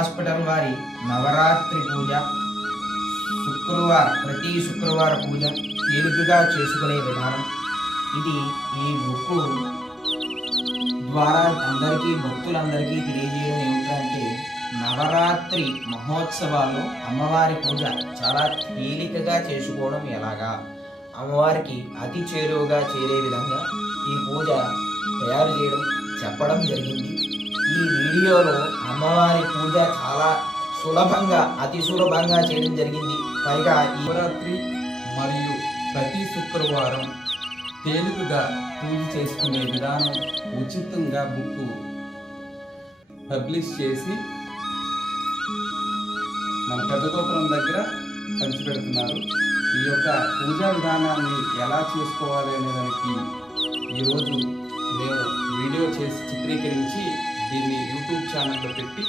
Hospital వారి నవరాత్రి పూజ ప్రతి శుక్రవార పూజ తేలికగా చేసుకునే విధానం ఇది. ఈ బుక్ ద్వారా భక్తులందరికీ తెలియజేయడం ఏమిటంటే, నవరాత్రి మహోత్సవాలు అమ్మవారి పూజ చాలా తేలికగా చేసుకోవడం ఎలాగా, అమ్మవారికి అతి చేరువుగా చేరే విధంగా ఈ పూజ తయారు చేయడం చెప్పడం జరిగింది. ఈ వీడియోలో అమ్మవారి పూజ చాలా అతి సులభంగా చేయడం జరిగింది. పైగా ఈ నవరాత్రి మరియు ప్రతి శుక్రవారం తేలికగా పూజ చేసుకునే విధానం ఉచితంగా బుక్ పబ్లిష్ చేసి మన పెద్దగోపురం దగ్గర పంచిపెడుతున్నారు. ఈ యొక్క పూజా విధానాన్ని ఎలా చేసుకోవాలి అనే దానికి ఈరోజు మేము వీడియో చేసి చిత్రీకరించి దీన్ని యూట్యూబ్ ఛానల్లో పెట్టి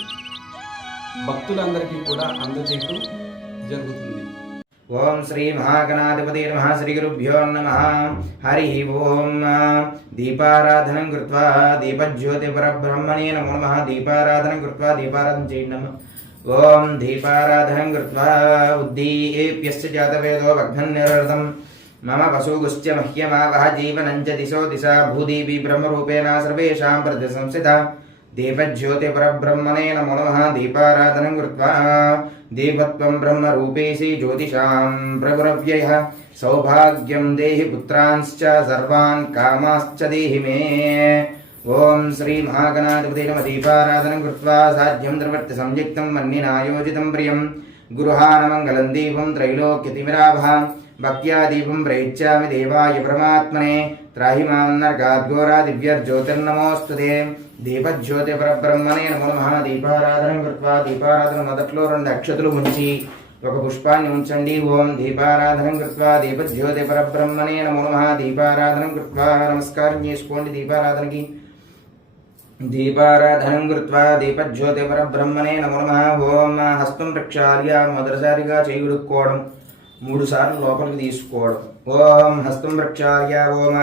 భక్తులందరికీ కూడా అందజేయడం జరుగుతుంది. ఓం శ్రీ మహాగణాధిపతే నమః. శ్రీ గురుభ్యో నమః. హరి ఓం. దీపారాధనం కృత్వా దీపజ్యోతి పరబ్రహ్మణే నమో నమః. దీపారాధనం కృత్వా దీపారాధన చేయండి నమః. ఓం దీపారాధనం కృత్వా ఉద్దీప్యశ్చ జాతవేదో భగ్నం మమ పశుగుశ్చ మహ్యమావహ జీవనం చ దిశో దిశా భూదీపి బ్రహ్మరూపేణ సర్వేషాం ప్రతి సంస్థిత దీపజ్యోతి పరబ్రహ్మణే నమో నమః. దీపారాధనం కృత్వా దీపత్వం బ్రహ్మరూపేసి జ్యోతిషాం ప్రభురవ్యయః సౌభాగ్యం దేహి పుత్రాంశ్చ సర్వాన్ కామాశ్చ దేహి మే. ఓం శ్రీ మహాగణాధిపతే నమః. దీపారాధనం కృత్వా సాధ్యం ద్రవత్తి సంయుక్తం మన్నినాయోజితం ప్రియం గృహాణమంగళం దీపం త్రైలోక్యతిమిరాభ భక్త్యా దీపం ప్రయుచ్యామి దేవాయ పరమాత్మనే. త్రాహి మాం నరకాద్ఘోరా దివ్యర్జ్యోతిర్నమోస్తుతే. దీపజ్యోతి పరబ్రహ్మణే నమో నమః. దీపారాధనం కృత్వా దీపారాధన మొదట్లో 2 అక్షతలు ఉంచి ఒక పుష్పాన్ని ఉంచండి. ఓం దీపారాధనం కృత్వా దీపజ్యోతి పరబ్రహ్మణే నమో నమః. దీపారాధనం కృత్వా నమస్కారం చేసుకోండి దీపారాధనకి. దీపారాధనం కృత్వా దీపజ్యోతి పరబ్రహ్మణే నమో నమః. ఓం హస్తం ప్రక్షాళ్య మొదటిసారిగా చేయుడుకోవడం 3 సార్లు లోపలికి తీసుకోవడం. ఓం హస్తం ప్రక్షాళ్య. ఓం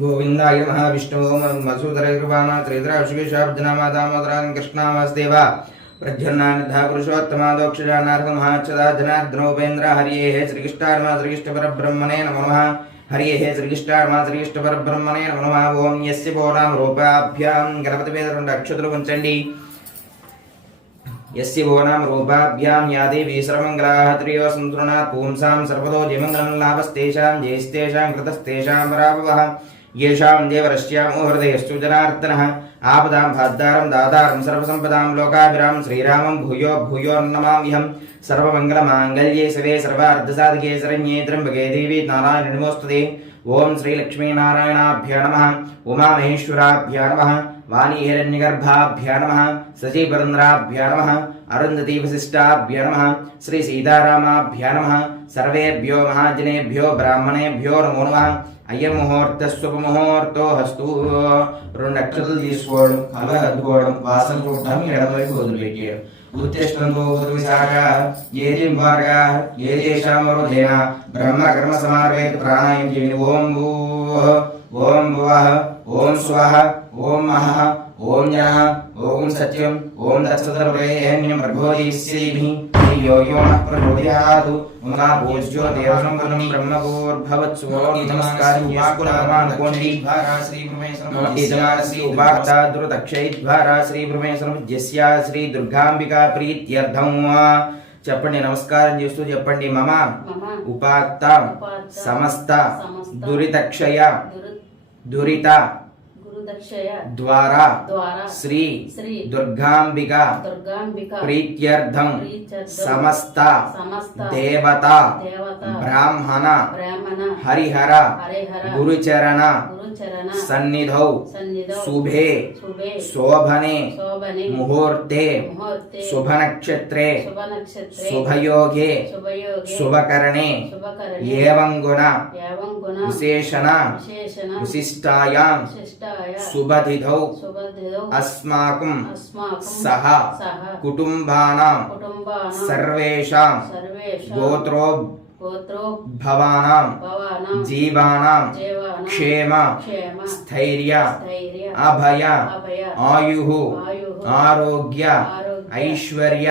గోవిందాయ నమః. విష్ణు మధుసూదర కృపాణ త్రిద్ర అశుకేశాబ్దనామా దామోదరాన్ కృష్ణామస్తేవ ప్రజ్ఞానిధ పురుషోత్తమాదోక్షజానార్హ మహాచ్చదా జనార్దనోపేంద్ర. హరియే శ్రీకృష్ణార్మ శ్రీకృష్ణ పరబ్రహ్మణే నమో నమః. హరియే శ్రీకృష్ణార్మ శ్రీకృష్ణ పరబ్రహ్మణే నమో నమః. ఓం యస్య భోనాం రూపాభ్యాం గణపతి మీద 2 అక్షతలు ఉంచండి. యస్య భోనాం రూపాభ్యాం యా దేవీ సర్వమంగళాః త్రియో సంతృణాత్ పుంసాం సర్వదో జయమంగళం లాభస్తేషాం జయస్తేషాం కృతస్తేషాం పరాభవః. येषां देवरश्यामो हृदयस्तु जनार्दनः. आपदां भाद्दारं दातारं सर्वसम्पदां लोकाभिराम श्रीरामं भूयो भूयो नमाम्यहम्. सर्वमङ्गलमाङ्गल्ये शिवे सर्वार्धसाधके शरण्ये त्र्यम्बके देवी नारायणि नमोस्तुते. ओम श्रीलक्ष्मीनारायणाभ्य नमः. उमामहेश्वराभ्य नमः. वाणीहिरण्यगर्भाभ्य नमः. शचीपुरन्द्राभ्य नमः. अरुन्धती वसिष्ठाभ्य नमः. श्री सीतारामाभ्य नमः. सर्वेभ्यो महाजनेभ्यो ब्राह्मणेभ्यो नमो नमः. అయ్య ముహూర్త శుభముహూర్తో హస్తు. 2 అక్షతలు తీసుకోవడం, కళ్ళ అద్దుకోవడం, వాసన చూడటం, ఎడమవైపు వదిలిపెట్టేయడం. ఉత్తిష్టంతో విశాఖ ఏం భార్గ ఏషామరుధేన బ్రహ్మ కర్మ సమార్వేత ప్రాణాయం చేయండి. ఓం భూః ఓం భువః ఓం స్వః ఓం మహః ఓం జనః ఓం సత్యం ఓం తత్సతర్వరేణ్యం భర్గోదేవస్యైమహి ధియో యో నః ప్రచోదయాత్. ఉమా పూజ్యో దేవసంపన్నం బ్రహ్మభూర్భవత్సు. నమస్కారం చేసుకున్నామనుకోండి. శ్రీ ఉపాక్తాద్రుతక్షైద్వారా శ్రీ బ్రహ్మేశ్వరం యస్యా శ్రీ దుర్గాంబికా ప్రీత్యర్థం. చెప్పండి, నమస్కారం చేస్తూ చెప్పండి. మమ ఉపాక్త సమస్త దురితక్షయ దురిత ద్వారా శ్రీ దుర్గాంబిక ప్రీత్యర్థం సమస్త దేవత బ్రాహ్మణ హరిహర గురుచరణ సన్నిధౌ శుభే శోభనే ముహూర్తే శుభనక్షత్రే శుభయోగే శుభకరణే ఏవం గుణ విశేషణ విశిష్టాయాం శుభతిథౌ అస్మాకం సహ కుటుంబానాం సర్వేషాం గోత్రోద్భవానాం జీవానాం క్షేమ స్థైర్య అభయ ఆయుః ఆరోగ్య ఐశ్వర్య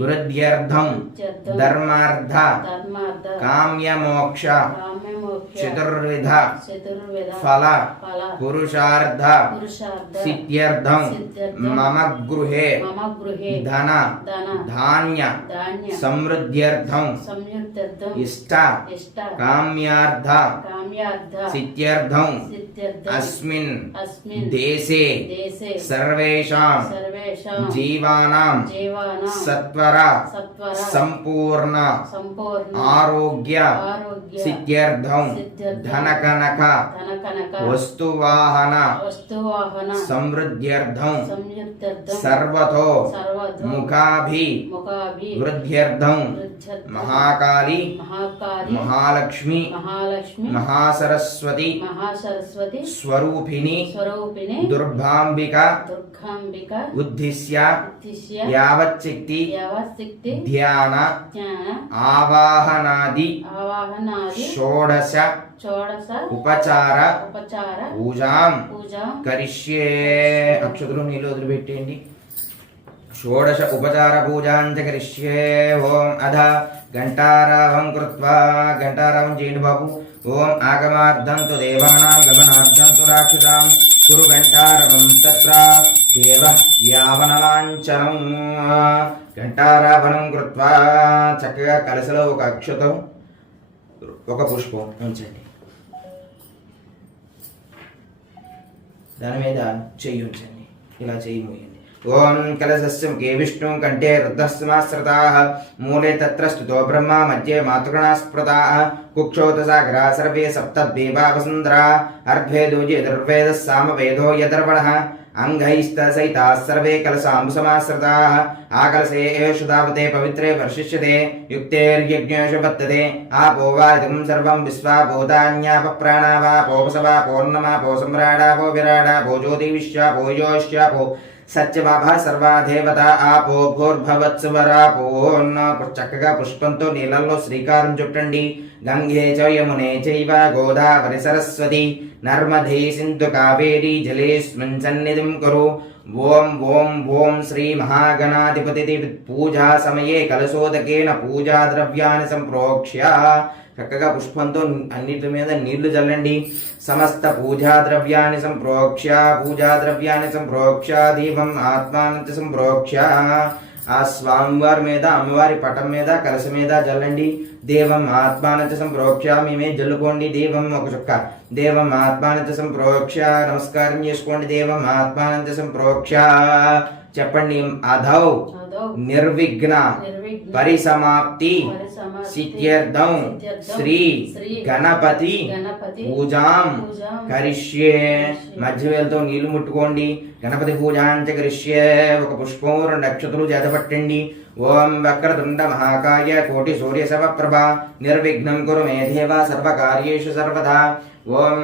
వృద్ధ్యర్థం ధర్మార్థ కామ్యమోక్ష చతుర్విధ ఫల పురుషార్థ సిద్ధ్యర్థం మమ గృహే ధన ధాన్య సమృద్ధ్యర్థం ఇష్ట కామ్యార్థ సిద్ధ్యర్థం అస్మిన్ దేశే సర్వేషాం జీవానాం సత్వర సంపూర్ణ ఆరోగ్య సిద్ధ్యర్థం ధనకనక వస్తువాహన సమృద్ధ్యర్థం సర్వతో ముఖాభి వృద్ధ్యర్థం మహాకాళి మహాలక్ష్మి మహాసరస్వతి స్వరూపిణి దుర్భాంబిక ఉద్దిశ్య యావచ్చక్తి ధ్యాన ఆవాహనాది షోడశ ఉపచార పూజాం కరిష్యే. అక్షతులు నీళ్ళు వదిలిపెట్టేయండి. షోడశ ఉపచార పూజాంచ కరిష్యే. ఓం అధ ఘంటారావం కృత్వా, ఘంటారావం చేయండి బాబు. ఓం ఆగమార్థం తు దేవానాం గమనార్థం తు రాక్షసాం కురు ఘంటారవం తత్ర దేవ యావనలాంఛనం. ఘంటారావణం కృత్వా చక్కగా కలసలో ఒక అక్షతం ఒక పుష్పం ఉంచండి. దాని మీద చెయ్యి ఉంచండి. ఇలా చెయ్యి మూయండి. ఓం కలశస్య ముఖే విష్ణు కంఠే రుద్రస్మాశ్రితాః మూలే తత్ర స్థితో బ్రహ్మ మధ్యే మాతృగణా స్మృతాః కుక్షోతసాగరా సర్వే సప్తద్వీపా వసుంధరా అర్ధే దూజే దుర్వేదः సామవేదో యదర్వణः అంగైస్తసైతాः సర్వే కలశాం సమాశ్రితాः ఆకలసే ఏషు తావతే పవిత్రే వర్షిష్యతే యుక్తేర్యజ్ఞేషు వర్తతే ఆపో వా ఇదం సర్వం విశ్వా భూతాన్యాప ప్రాణావాపోపసవాపో నమాపో సమ్రాడాపో విరాడాపో జ్యోతివిశ్యాపో యోష్యాపో సత్యమాభ సర్వా దేవత ఆపో భోర్భవత్సువరాపో. చక్కగా పుష్పంతో నీళ్ళల్లో శ్రీకారం చుట్టండి. గంగే చ యమునే చైవ గోదావరి సరస్వతి నర్మదే సింధు కావేరీ జలేస్మిన్ సన్నిధిం కురు. ఓం ఓం ఓం శ్రీ మహాగణాధిపతి పూజా సమయే కలశోదకేన పూజా ద్రవ్యాన్ని సంప్రోక్ష్య. చక్కగా పుష్పంతో అన్నిటి మీద నీళ్లు చల్లండి. సమస్త పూజా ద్రవ్యాన్ని సంప్రోక్ష్య దీపం ఆత్మానంత సంప్రోక్ష్య. ఆ స్వామివారి మీద అమ్మవారి పటం మీద కలశ మీద జల్లండి. దేవం ఆత్మానంత సంప్రోక్ష్య మేమే జల్లుకోండి. దేవం ఒక చుక్క. దేవం ఆత్మానంత సంప్రోక్ష్య నమస్కారం చేసుకోండి. దేవం ఆత్మానంత సంప్రోక్ష్య చెప్పండి. అధౌ నిర్విఘ్న పరిసమాప్తి సిద్ధ్యర్థం శ్రీ గణపతి పూజాం కరిష్యే. మధ్యవేలతో నీళ్లు ముట్టుకోండి. గణపతి పూజాంచ కరిష్యే. ఒక పుష్పం 2 అక్షతులు చేతపట్టండి. ఓం వక్రతుండ మహాకాయ కోటి సూర్య సమప్రభ నిర్విఘ్నం కురు మే దేవ సర్వకార్యేషు సర్వదా. ఓం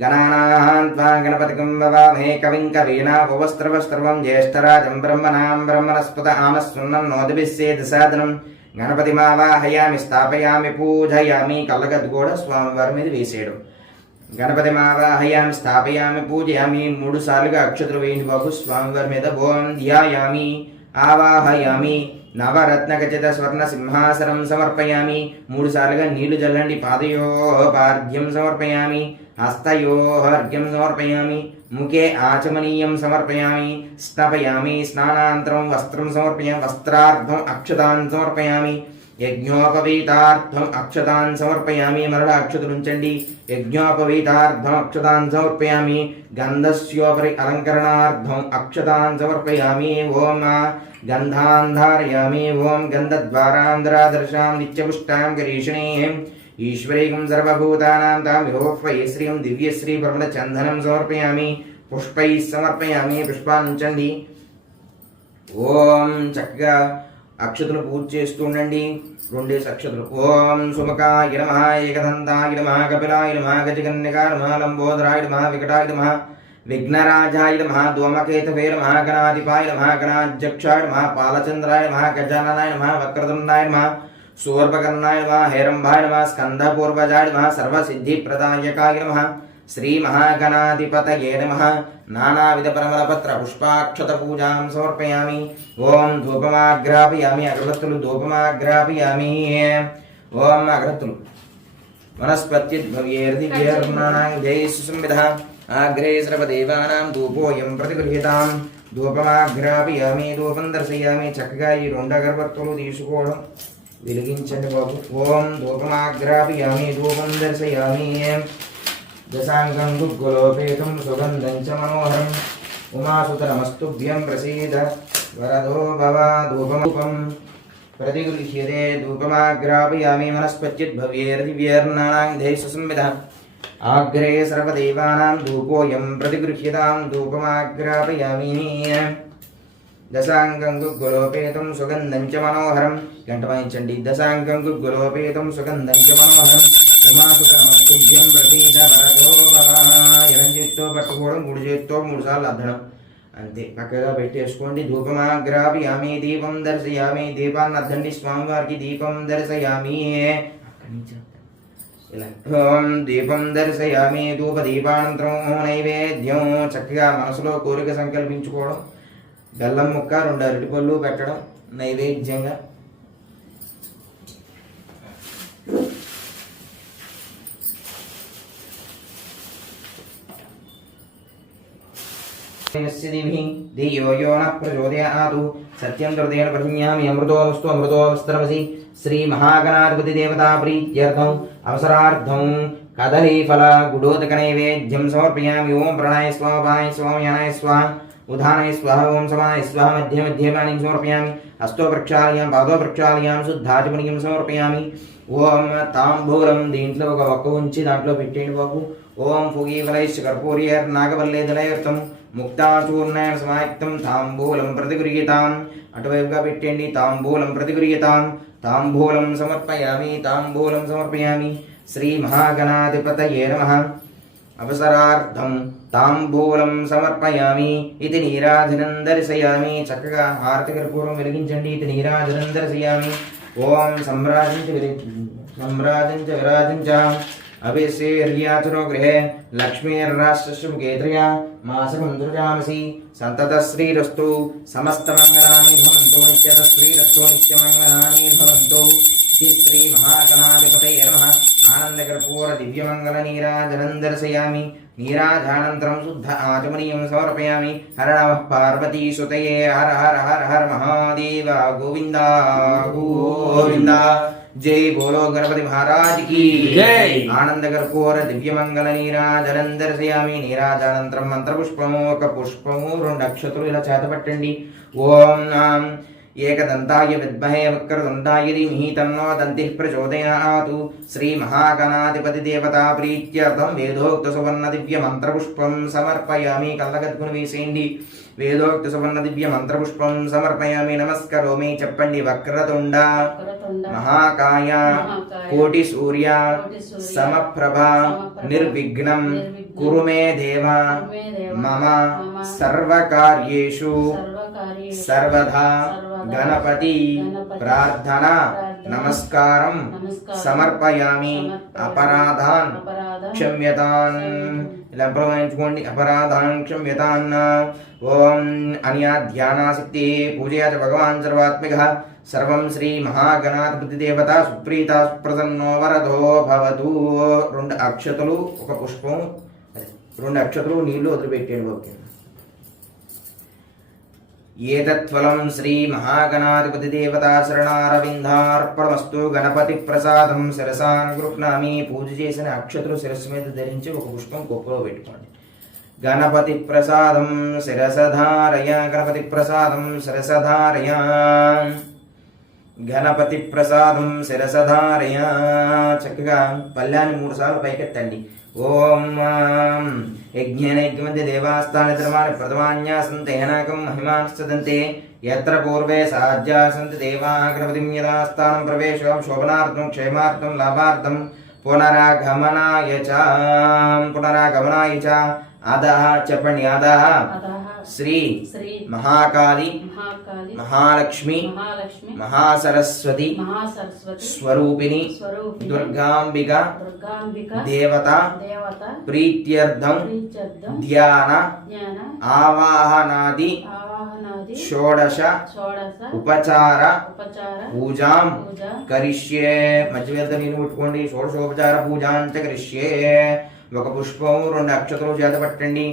గణానాం త్వా గణపతిం వవామహే కవిం కవీనాముపస్రవస్రవం జ్యేష్ఠరాజం బ్రహ్మణాం బ్రహ్మణస్పత ఆమస్సున్నోదిభిస్సేదసాదనం. గణపతిమావాహయామి స్థాపయామి పూజయామి. కళ్ళగద్దు కూడా స్వామివారి మీద వేసేయడం. గణపతిమావాహయామి స్థాపయామి పూజయామి. 3 సార్లుగా అక్షతులు వేయండి బాబు స్వామివారి మీద. ఓం ధ్యాయామి ఆవాహయామి నవరత్నఖచిత స్వర్ణ సింహాసనం సమర్పయామి. 3 సార్లుగా నీళ్లు జల్లండి. పాదయోః పార్ఘ్యం సమర్పయామి. హస్తయోః అర్ఘ్యం సమర్పయామి. ముఖే ఆచమనీయం సమర్పయామి. స్నాపయామి. స్నానానంతరం వస్త్రం సమర్పయామి. వస్త్రార్థం అక్షతాన్ సమర్పయామి. యజ్ఞోపవీతార్థం అక్షతాన్ సమర్పయామి. మరల అక్షతులు ఉంచండి. యజ్ఞోపవీతార్థం అక్షతాన్ సమర్పయామి. గంధస్యోపరి అలంకరణార్థం అక్షతాన్ సమర్పయామి. ఓం గంధాన్ ధారయామి. ఓం గంధద్వారాంధ్రాదర్శాం నిత్యపుష్టాం కరీషిణీం ఈశ్వరీకం సర్వభూతానాం తాం విహోఫై శ్రీం దివ్యశ్రీ పర్వత చందనం సమర్పయామి. పుష్పై సమర్పయామి. పుష్పాన్ని ఉంచండి. ఓం చక్కగా అక్షతులు పూజ చేస్తూ ఉండండి. 2 అక్షతులు. ఓం సుముఖాయ నమః ఏకదంతాయ నమః కపిలాయ నమః గజకన్యకాయ నమః లంబోదరాయ నమః వికటాయ నమః విఘ్నరాజాయ నమః ధూమకేతవే నమః గణాధిపాయ నమః గణాధ్యక్షాయ నమః పాలచంద్రాయ నమః గజాననాయ నమః వక్రతుండాయ నమః శూర్పకర్ణాయ నమః హేరంబాయ నమః స్కందపూర్వజాయ నమః సర్వసిద్ధిప్రదాయకాయ నమః श्रीमहागणाधिपतये नमः। नानाविधपरमलपत्रपुष्पाक्षतपूजां समर्पयामि। ॐ धूपमाग्रापयामि, अगरबत्तुलु धूपमाग्रापयामि। ॐ अगरबत्तुलु वनस्पत्युद्भव्यैर्दिव्यैर्गुणानां जैः सुसंविदः आग्रे सर्वदेवानां धूपोऽयं प्रतिगृह्यताम्। ధూపమాగ్రాపయామి, ధూపం దర్శయామి. చక్కగా ఈ 2 అగరబత్తులు తీసుకోవడం వెలిగించండి బాబు. ఓం ధూపమాగ్రాపయామి, ధూపం దర్శయామి. దశాంగం గుగ్గులోపేతం సుగంధం చ మనోహరం. ఉమాసుతనమస్తుభ్యం ప్రసీద వరదో భవ. ధూపం प्रतिगृह्यते। धूपमाग्रापयामि, वनस्पत्युद्भव्यैर्दिव्यैर्नानां जैः सुसंविदः आग्रे सर्वदेवानां धूपोऽयं प्रतिगृह्यतां। धूपमाग्रापयामि। दशांगं गुग्गुलोपेतं सुगन्धं च मनोहरं. गंट वाయించండి. दशांगं गुग्गुलोपेतं सुगन्धं च मनोहरं. उमासुतनमस्तुभ्यं प्रसीद वरदो भव. ఎడం చేత్తో పట్టుకోవడం, కుడి చేత్తో 3 సార్లు అద్దడం అంతే. పక్కగా పెట్టేసుకోండి. ధూపమాగ్రాపయామి, దీపం దర్శయామి. దీపాన్ని అద్దండి, స్వామివారికి దీపం దర్శయామి. ఓం దీపం దర్శయామి. ధూప దీపానంతరం నైవేద్యం. చక్కగా మనసులో కోరిక సంకల్పించుకోవడం. బెల్లం ముక్క, 2 అరటిపళ్ళు పెట్టడం నైవేద్యంగా. ధియో యో న ప్రచోదయాతు. సత్యం హృదయేన ప్రతిజ్ఞామి. అమృతోమస్తు అమృతోమస్తరమసి. శ్రీ మహాగణాధిపతి దేవతా ప్రీత్యర్థం అవసరార్థం కదలీఫల గుడోదక నైవేద్యం సమర్పయామి. ఓం ప్రణాయ స్వాహ, పానాయ స్వాహ, యానాయ స్వాహ, ఉదానాయ స్వాహ, ఓం సమానాయ స్వాహ. మధ్య మధ్య పానీయం సమర్పయామి. హస్తో ప్రక్షాళయాం, పాదో ప్రక్షాళయాం, శుద్ధాచమనీయం సమర్పయామి. ఓం తాంబూలం దీంట్లో ఒక ఒక్క ఉంచి దాంట్లో పెట్టేయండి బాబు. ఓం ఫుగీఫలైశ్చ కర్పూర్యర్నాగవల్లేదలయర్థం ముక్తాచూర్ణేన సమాయుక్తం తాంబూలం ప్రతిగృహ్యతాం. అటువైపుగా పెట్టండి. తాంబూలం ప్రతిగృహ్యతాం. తాంబూలం సమర్పయామి, తాంబూలం సమర్పయామి. శ్రీ మహాగణాధిపతయే నమః. అవసరార్థం తాంబూలం సమర్పయామి. ఇది నీరాజనం దర్శయామి. చక్కగా హారతి కర్పూరం వెలిగించండి. ఇది నీరాజనం దర్శయామి. ఓం సంరాజించ విరాజించ అభిషేర్యాచనో గృహే లక్ష్మీర్రాష్ట్రముఖేత్రయా మాసకం దృజామసి. సంతతశ్రీరస్తు. సమస్తమంగళాని భవంతు. నిత్యతశ్రీరస్తు. నిత్యమంగళాని భవంతు. శ్రీ మహాగణాధిపతయే నమః. ఆనందకర్పూర దివ్యమంగళ నీరాజనం దర్శయామి. నీరాజానంతరం శుద్ధ ఆచమనీయం సమర్పయామి. హర నమః పార్వతీసుతయే. హర హర హర హర మహాదేవ. గోవింద గోవింద. జై బోలో గణపతి మహారాజ్ కి జై. ఆనంద కర్పూర దివ్యమంగళ నీరాజనం దర్శయామి. నీరాజానంతరం మంత్రపుష్పము, ఒక పుష్పము, 2 అక్షతులు ఇలా చేతపట్టండి. ఓం ఏకదంతాయ విద్మహే వక్రతుండాయ ధీమహి తన్నో దంతిః ప్రచోదయాతు. శ్రీ మహాగణాధిపతి దేవతా ప్రీత్యర్థం వేదోక్త సువర్ణ దివ్య మంత్రపుష్పం సమర్పయామి. కళ్ళగద్దుకుని వేసేయండి. వేదోక్త సువర్ణ దివ్య మంత్రపుష్పం సమర్పయామి. నమస్కరోమి. చెప్పండి. వక్రతుండ మహాకాయ కోటి సూర్య సమప్రభ నిర్విఘ్నం కురు మే దేవ మమ సర్వకార్యేషు సర్వదా గణపతి ప్రార్థన నమస్కారం సమర్పయామి. అపరాధాన్ క్షమ్యతాన్. ఇలా ప్రవహించుకోండి. అపరాధాన్ క్షమ్యతాన్. ఓం అనయా ధ్యానాసక్తి పూజయా చ భగవాన్ సర్వాత్మికః. సర్వం శ్రీ మహాగణాధిపతి దేవత సుప్రీత ప్రసన్నో వరదో భవతు. 2 అక్షతలు, ఒక పుష్పం, 2 అక్షతలు నీళ్లు వదిలిపెట్టేయండి బాబు. ఏతత్ఫలం శ్రీ మహాగణాధిపతి దేవతా శరణారవిందార్పణమస్తు. గణపతి ప్రసాదం శిరసాన్ గృహ్ణామి. పూజ చేసిన అక్షతులు శిరస్సు మీద ధరించి ఒక పుష్పం కొప్పులో పెట్టుకోండి. గణపతి ప్రసాదం శిరసధారయ. గణపతి ప్రసాదం శిరసధారయ. గణపతి ప్రసాదం శిరసధారయ. చక్కగా పల్లాన్ని 3 సార్లు పైకెత్తండి. ఓం యజ్ఞనైగ్మధ్య దేవాస్థాని ధర్మాన్ని ప్రథమాన్యాసంతే హనాకం మహిమాంస్తదంతే. యత్ర పూర్వే సాధ్యాసంతి దేవా గణపతిం యథాస్థానం ప్రవేశం శోభనార్థం క్షేమార్థం లాభార్థం పునరాగమనాయ చ. పునరాగమనాయ చ. అధః చెప్పండి. అధః శ్రీ మహాకాళి మహాలక్ష్మి మహాసరస్వతి స్వరూపిణి దుర్గాంబిక దేవత ప్రీత్యర్థం ధ్యాన ఆవాహనాది షోడశ ఉపచార పూజాం కరిష్యే. మధ్యవేద నీరు ముట్టుకోండి. షోడశోపచార పూజాంచ కరిష్యే. ఒక పుష్పం 2 అక్షతలు చేత పట్టండి.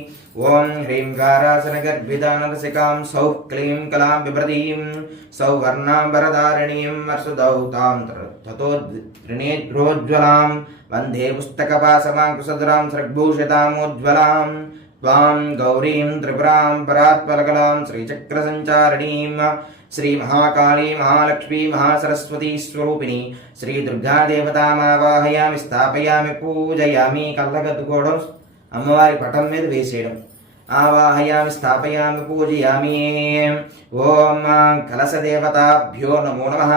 ఓం హ్రీం గారాసన గర్భిదానరసికాం సౌ క్లీం కలాం బిభ్రదీం సౌవర్ణాంబరధారణీం వర్షదౌతాం తతో త్రినేత్రోజ్వలాం వందే పుస్తకపాసమాంకుశద్రాం సృగ్భూషితామోజ్వలాం త్వాం గౌరీం త్రిపురాం పరాత్పలకలాం శ్రీచక్రసంచారిణీం శ్రీ మహాకాళీ మహాలక్ష్మీ మహాసరస్వతీ స్వరూపిణి శ్రీ దుర్గాదేవతామావాహయామి స్థాపయామి పూజయామి. కళ్ళకద్దుకోవడం, అమ్మవారి పటం మీద వేసేయడం. ఆవాహయామి స్థాపయామి పూజయామి. ఓం కలశదేవతాభ్యో నమో నమః.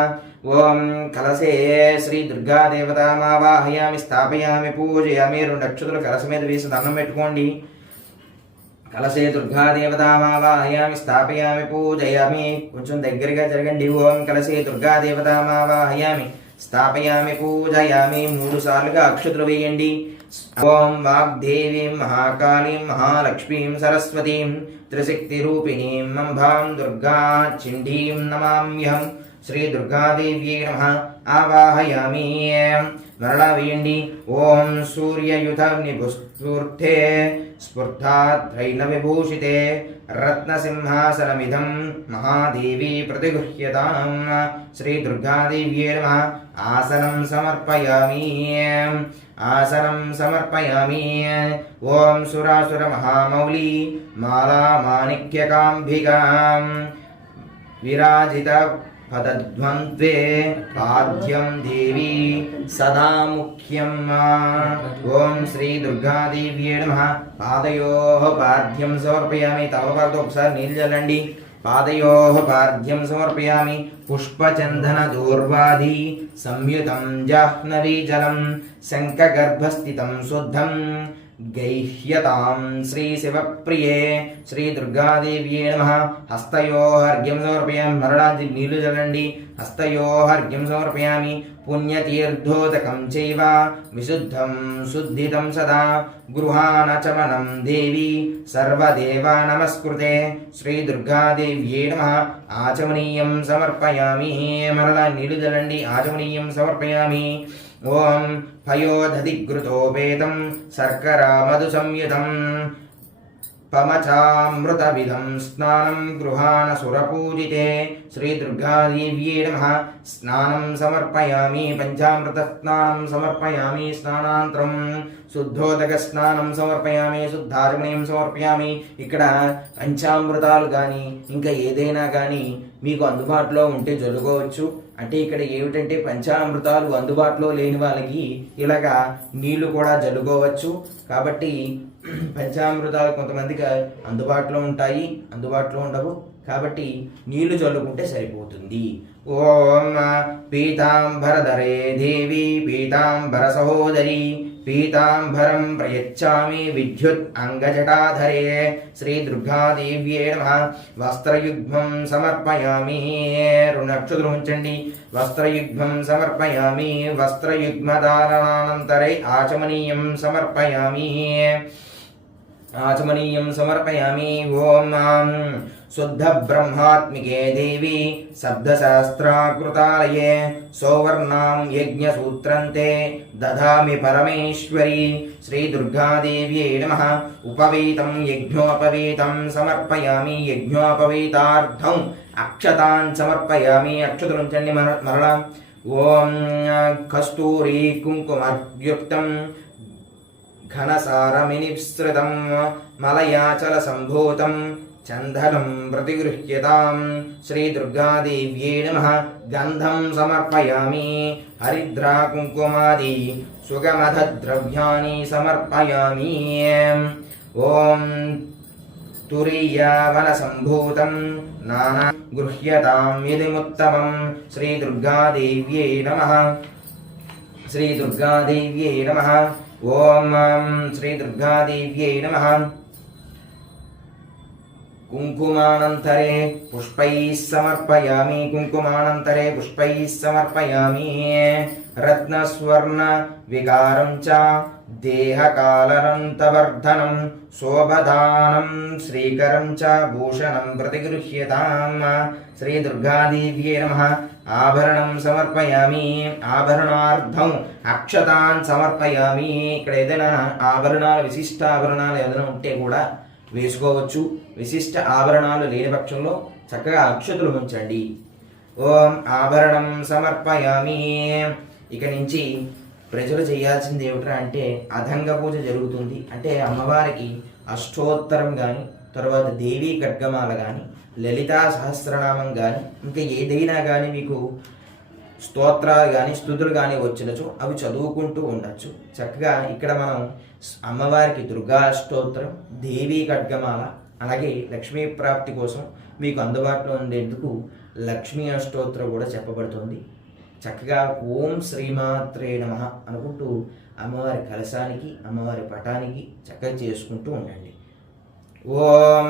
ఓం కలశే శ్రీ దుర్గాదేవతామావాహయామి స్థాపయామి పూజయామి. 2 అక్షతులు కలశ మీద వేసి దండం పెట్టుకోండి. కలశే దుర్గాదేవతామావాహయామి స్థాపయామి పూజయామి. కొంచెం దగ్గరగా జరగండి. ఓం కలశే దుర్గాదేవతామావాహయామి స్థాపయామి పూజయామి. 3 సార్లుగా అక్షతులు వేయండి. ఓం వాగ్దేవీం మహాకాళీం మహాలక్ష్మీం సరస్వతీం త్రిశక్తిరూపిణీం అంబాం దుర్గా చిండీం నమామ్యహం. శ్రీ దుర్గాదేవ్యై నమః. ఆవాహయామి. మరలా వేయండి. ఓం సూర్యయుధ నిభుస్ఫూర్తే స్ఫూర్ధాద్రైన విభూషితే రత్నసింహాసనమిదం మహాదేవి ప్రతిగృహ్యతాం. శ్రీ దుర్గాదేవ్యై నమః. ఆసనం సమర్పయామి. ఆసనం సమర్పయామి. ఓం సురాసుర మహామౌళి మాలా మాణిక్యకాంభికాం విరాజిత పదధ్వంద్వే పాద్యం దేవి సదా ముఖ్యం. ఓం శ్రీ దుర్గాదేవ్యై నమః. పాదయోః పాద్యం సమర్పయామి. తలపాలతో ఒకసారి నీళ్ళు చల్లండి. పాదయోః పాద్యం సమర్పయామి. పుష్పచందన దూర్వాది సంయుతం జాహ్నవీ జలం శంఖగర్భస్థితం శుద్ధం గైహ్యతాం శ్రీ శివప్రియే శ్రీ దుర్గాదేవ్యై నమః. హస్తయోర్ఘ్యం సమర్పయామి. మరణాది నీళ్లు చల్లండి. హస్తయోర్ఘ్యం సమర్పయామి. పుణ్యతీర్థోదకం చైవ విశుద్ధం శుద్ధితం సదా గృహాణచమనం దేవి సర్వదేవా నమస్కృతే శ్రీ దుర్గాదేవ్యై నమః. ఆచమనీయం సమర్పయామి. మరలా నీళ్లు చల్లండి. ఆచమనీయం సమర్పయామి. ఓం పయోదధిఘృతోపేతం శర్కరా మధు సంయుతం పమచామృతవిధం స్నానం గృహాణ సురపూజితే శ్రీ దుర్గాదేవ్యై నమః. స్నానం సమర్పయామి. పంచామృత స్నానం సమర్పయామి. స్నానాంతరం శుద్ధోదక స్నానం సమర్పయామి. శుద్ధాచమనీయం సమర్పయామి. ఇక్కడ పంచామృతాలు కానీ ఇంకా ఏదైనా కానీ మీకు అందుబాటులో ఉంటే జల్లుకోవచ్చు. అంటే ఇక్కడ ఏమిటంటే పంచామృతాలు అందుబాటులో లేని వాళ్ళకి ఇలాగా నీళ్లు కూడా జల్లుకోవచ్చు. కాబట్టి పంచామృతాలు కొంతమందికి అందుబాటులో ఉంటాయి, అందుబాటులో ఉండవు. కాబట్టి నీళ్లు చల్లుకుంటే సరిపోతుంది. ఓం పీతాంబరధరే దేవి పీతాంబర సహోదరి పీతాంబరం ప్రయచ్చామి విద్యుత్ అంగజటాధరే శ్రీ దుర్గాదేవ్యై నమః. వస్త్రయుగ్మం సమర్పయామి. 2 అక్షతులు ఉంచండి. వస్త్రయుగ్మం సమర్పయామి. వస్త్రయుగ్మధారణానంతరే ఆచమనీయం సమర్పయామి. ఆచమనీయం సమర్పయామి. ఓం శుద్ధ బ్రహ్మాత్మికే దేవి శబ్దశాస్త్రాకృతాలయే సౌవర్ణాం యజ్ఞసూత్రంతే దదామి పరమేశ్వరి శ్రీ దుర్గాదేవ్యై నమః. ఉపవీతం యజ్ఞోపవీతం సమర్పయామి. యజ్ఞోపవీతార్థం అక్షతాన్ సమర్పయామి. అక్షతులుంచండి. మరలా ఓం కస్తూరి కుంకుమయుక్తం ఘనసారమినిసృతం మలయాచల సంభూతం చందనం ప్రతిగృహ్యతాం శ్రీ దుర్గాదేవ్యై నమః. గంధం సమర్పయామి. హరిద్రా కుంకుమాది సుగమధద్రవ్యాని సమర్పయామి. ఓం తురీయావన సంభూతం నానా గృహ్యతాం ఇదిముత్తమం శ్రీ దుర్గాదేవ్యై నమః. శ్రీ దుర్గాదేవ్యై నమః. ఓం శ్రీ దుర్గాదేవ్యై నమః. కుంకుమానంతరే పుష్పైః సమర్పయామి కుంకుమానంతరే పుష్పైః సమర్పయామి రత్నస్వర్ణ వికారం చ దేహకాలనంతవర్ధనం శోభదానం శ్రీకరం చ భూషణం ప్రతిగృహ్యతాం శ్రీ దుర్గాదేవ్యై నమః ఆభరణం సమర్పయామి ఆభరణార్థం అక్షతాన్ సమర్పయామి ఇక్కడ ఏదైనా ఆభరణాలు విశిష్ట ఆభరణాలు ఏదైనా ఉంటే కూడా వేసుకోవచ్చు విశిష్ట ఆభరణాలు లేని పక్షంలో చక్కగా అక్షతులు ఉంచండి ఓం ఆభరణం సమర్పయామి ఇక నుంచి ప్రజలు చేయాల్సింది ఏమిట్రా అంటే అధంగ పూజ జరుగుతుంది అంటే అమ్మవారికి అష్టోత్తరం కానీ తర్వాత దేవీ ఖడ్గమాల కానీ లలితా సహస్రనామం కానీ ఇంకా ఏదైనా కానీ మీకు స్తోత్రాలు కానీ స్తుతులు కానీ వచ్చినచో అవి చదువుకుంటూ ఉండొచ్చు చక్కగా ఇక్కడ మనం అమ్మవారికి దుర్గా అష్టోత్తరం దేవీ ఖడ్గమాల అలాగే లక్ష్మీ ప్రాప్తి కోసం మీకు అందుబాటులో ఉండేందుకు లక్ష్మీ అష్టోత్తరం కూడా చెప్పబడుతుంది చక్కగా ఓం శ్రీమాత్రే నమః అనుకుంటూ అమ్మవారి కలశానికి అమ్మవారి పటానికి చక్కగా చేసుకుంటూ ఉండండి ఓం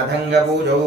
అధంగ పూజౌ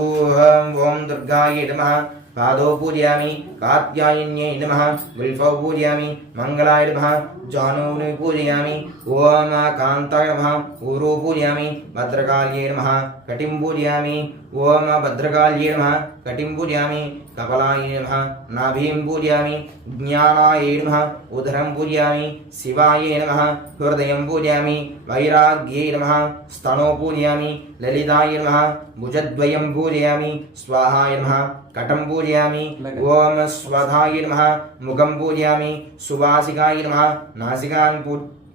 ఓం దుర్గాయై నమః పాదో పూజయామి కాత్యాయన్యై నమః గుల్ఫౌ పూజయామి మంగళాయ నమః జానూని పూజయామి ఓం కాంతాయ నమః ఊరు పూజయామి భద్రకాళ్యై నమః కటిం పూజయామి ఓం భద్రకాళ్యై నమః కటిం పూజయామి కపలాయ నమః నాభీం పూజయామి జ్ఞానాయ నమః ఉదరం పూజయామి శివాయ నమః హృదయం పూజయామి వైరాగ్యై నమః స్తనో పూజయామి లలితాయ నమః భుజద్వయం పూజయామి స్వాహాయ నమః కటం పూజయామి ఓం స్వధాయ నమః ముఖం పూజయామి సువాసికాయ నమః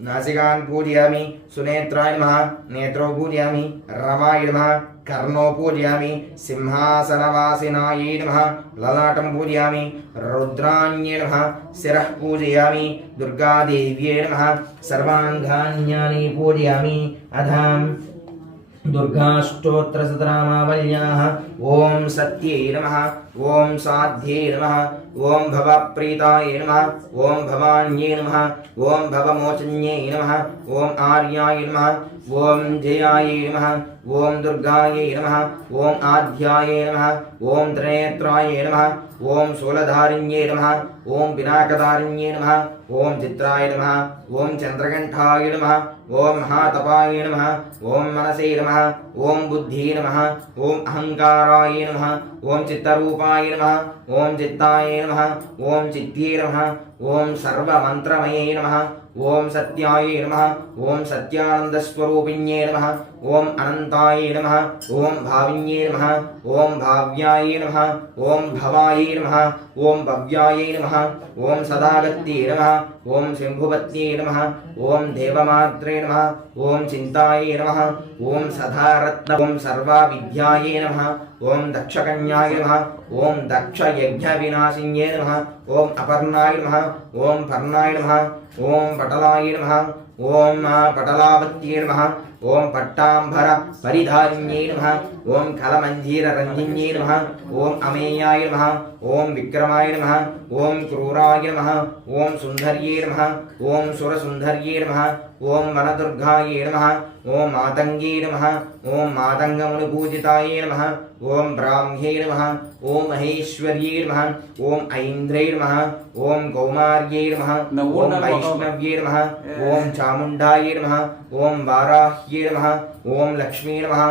నాసికాన్ పూజయామి సునేత్రాయ నమః నేత్రో పూజయామి రమాయ నమః కర్ణో పూజయామి సింహాసనవాసినాయ నమః లలాటం పూజయామి రుద్రాణ్యై నమః శిరః పూజయామి దుర్గాదేవ్యై నమః సర్వాంగాన్యాని పూజయామి అథాం दुर्गाष्टोत्तरशतनामावल्याः ओम सत्यै नमः ओम साध्यै नमः ओम भवप्रीताय नमः ओम भवान्यै नमः ओम भवमोचन्यै नमः ओम आर्याय नमः ओम जयाय नमः ओम दुर्गायै नमः ओम आध्याय नमः ओम त्रिनेत्राय नमः ओम शूलधारिण्यै नमः ओम पिनाकधारिण्यै नमः ओम चित्राय नमः ओम चंद्रकंठाय नमः ओम महातपाय नमः ओम मनसे नमः ओम बुद्धि नमः ओम अहंकाराय नमः ओम चित्तरूपाय नमः ओम चित्ताय नमः ओम चित्ये नमः ओम सर्वमंत्रमये नमः ओम सत्याय नमः ओम सत्यानंदस्वरूपिण्ये नमः ओम अनंताय नमः ओम भाविन्ये नमः ओम भाव्याय नमः ओम भवाय नमः ओम भव्याय नमः ओम सदागत्ये नमः ओम शंभुपत्ये नमः ओम देवमात्रे नमः ओम चिंताय नमः ओम सदारत्न ओम सर्वाविद्याय नमः ओम दक्षकन्याय नमः ओम दक्षयज्ञविनाशिन्ये नमः ओम अपर्णाय नमः ओम पर्णाय नमः ओम पटलाय नमः ओम पटलावत्ये नमः ओम पट्टांबर परिधारिण्ये नमः ओम कलमंजीर रंजिन्ये नमः ओम अमेयाय नमः ओम विक्रमाय नमः ओम क्रूराय नमः ओम सुंदर्ये नमः ओम सुरसुंदर्ये नमः ओम वनदुर्गाय नमः ओम मातंगे नमः ओम मातंगमुनिपूजिताय नमः ओम ब्राह्म्ये नमः ओम महेश्वर्ये नमः ओम ऐन्द्रे नमः ओम कौमार्ये नमः ओम वैष्णव्ये नमः ओम चामुण्डाय नमः ओम वाराह्ये नमः ओम लक्ष्मी नमः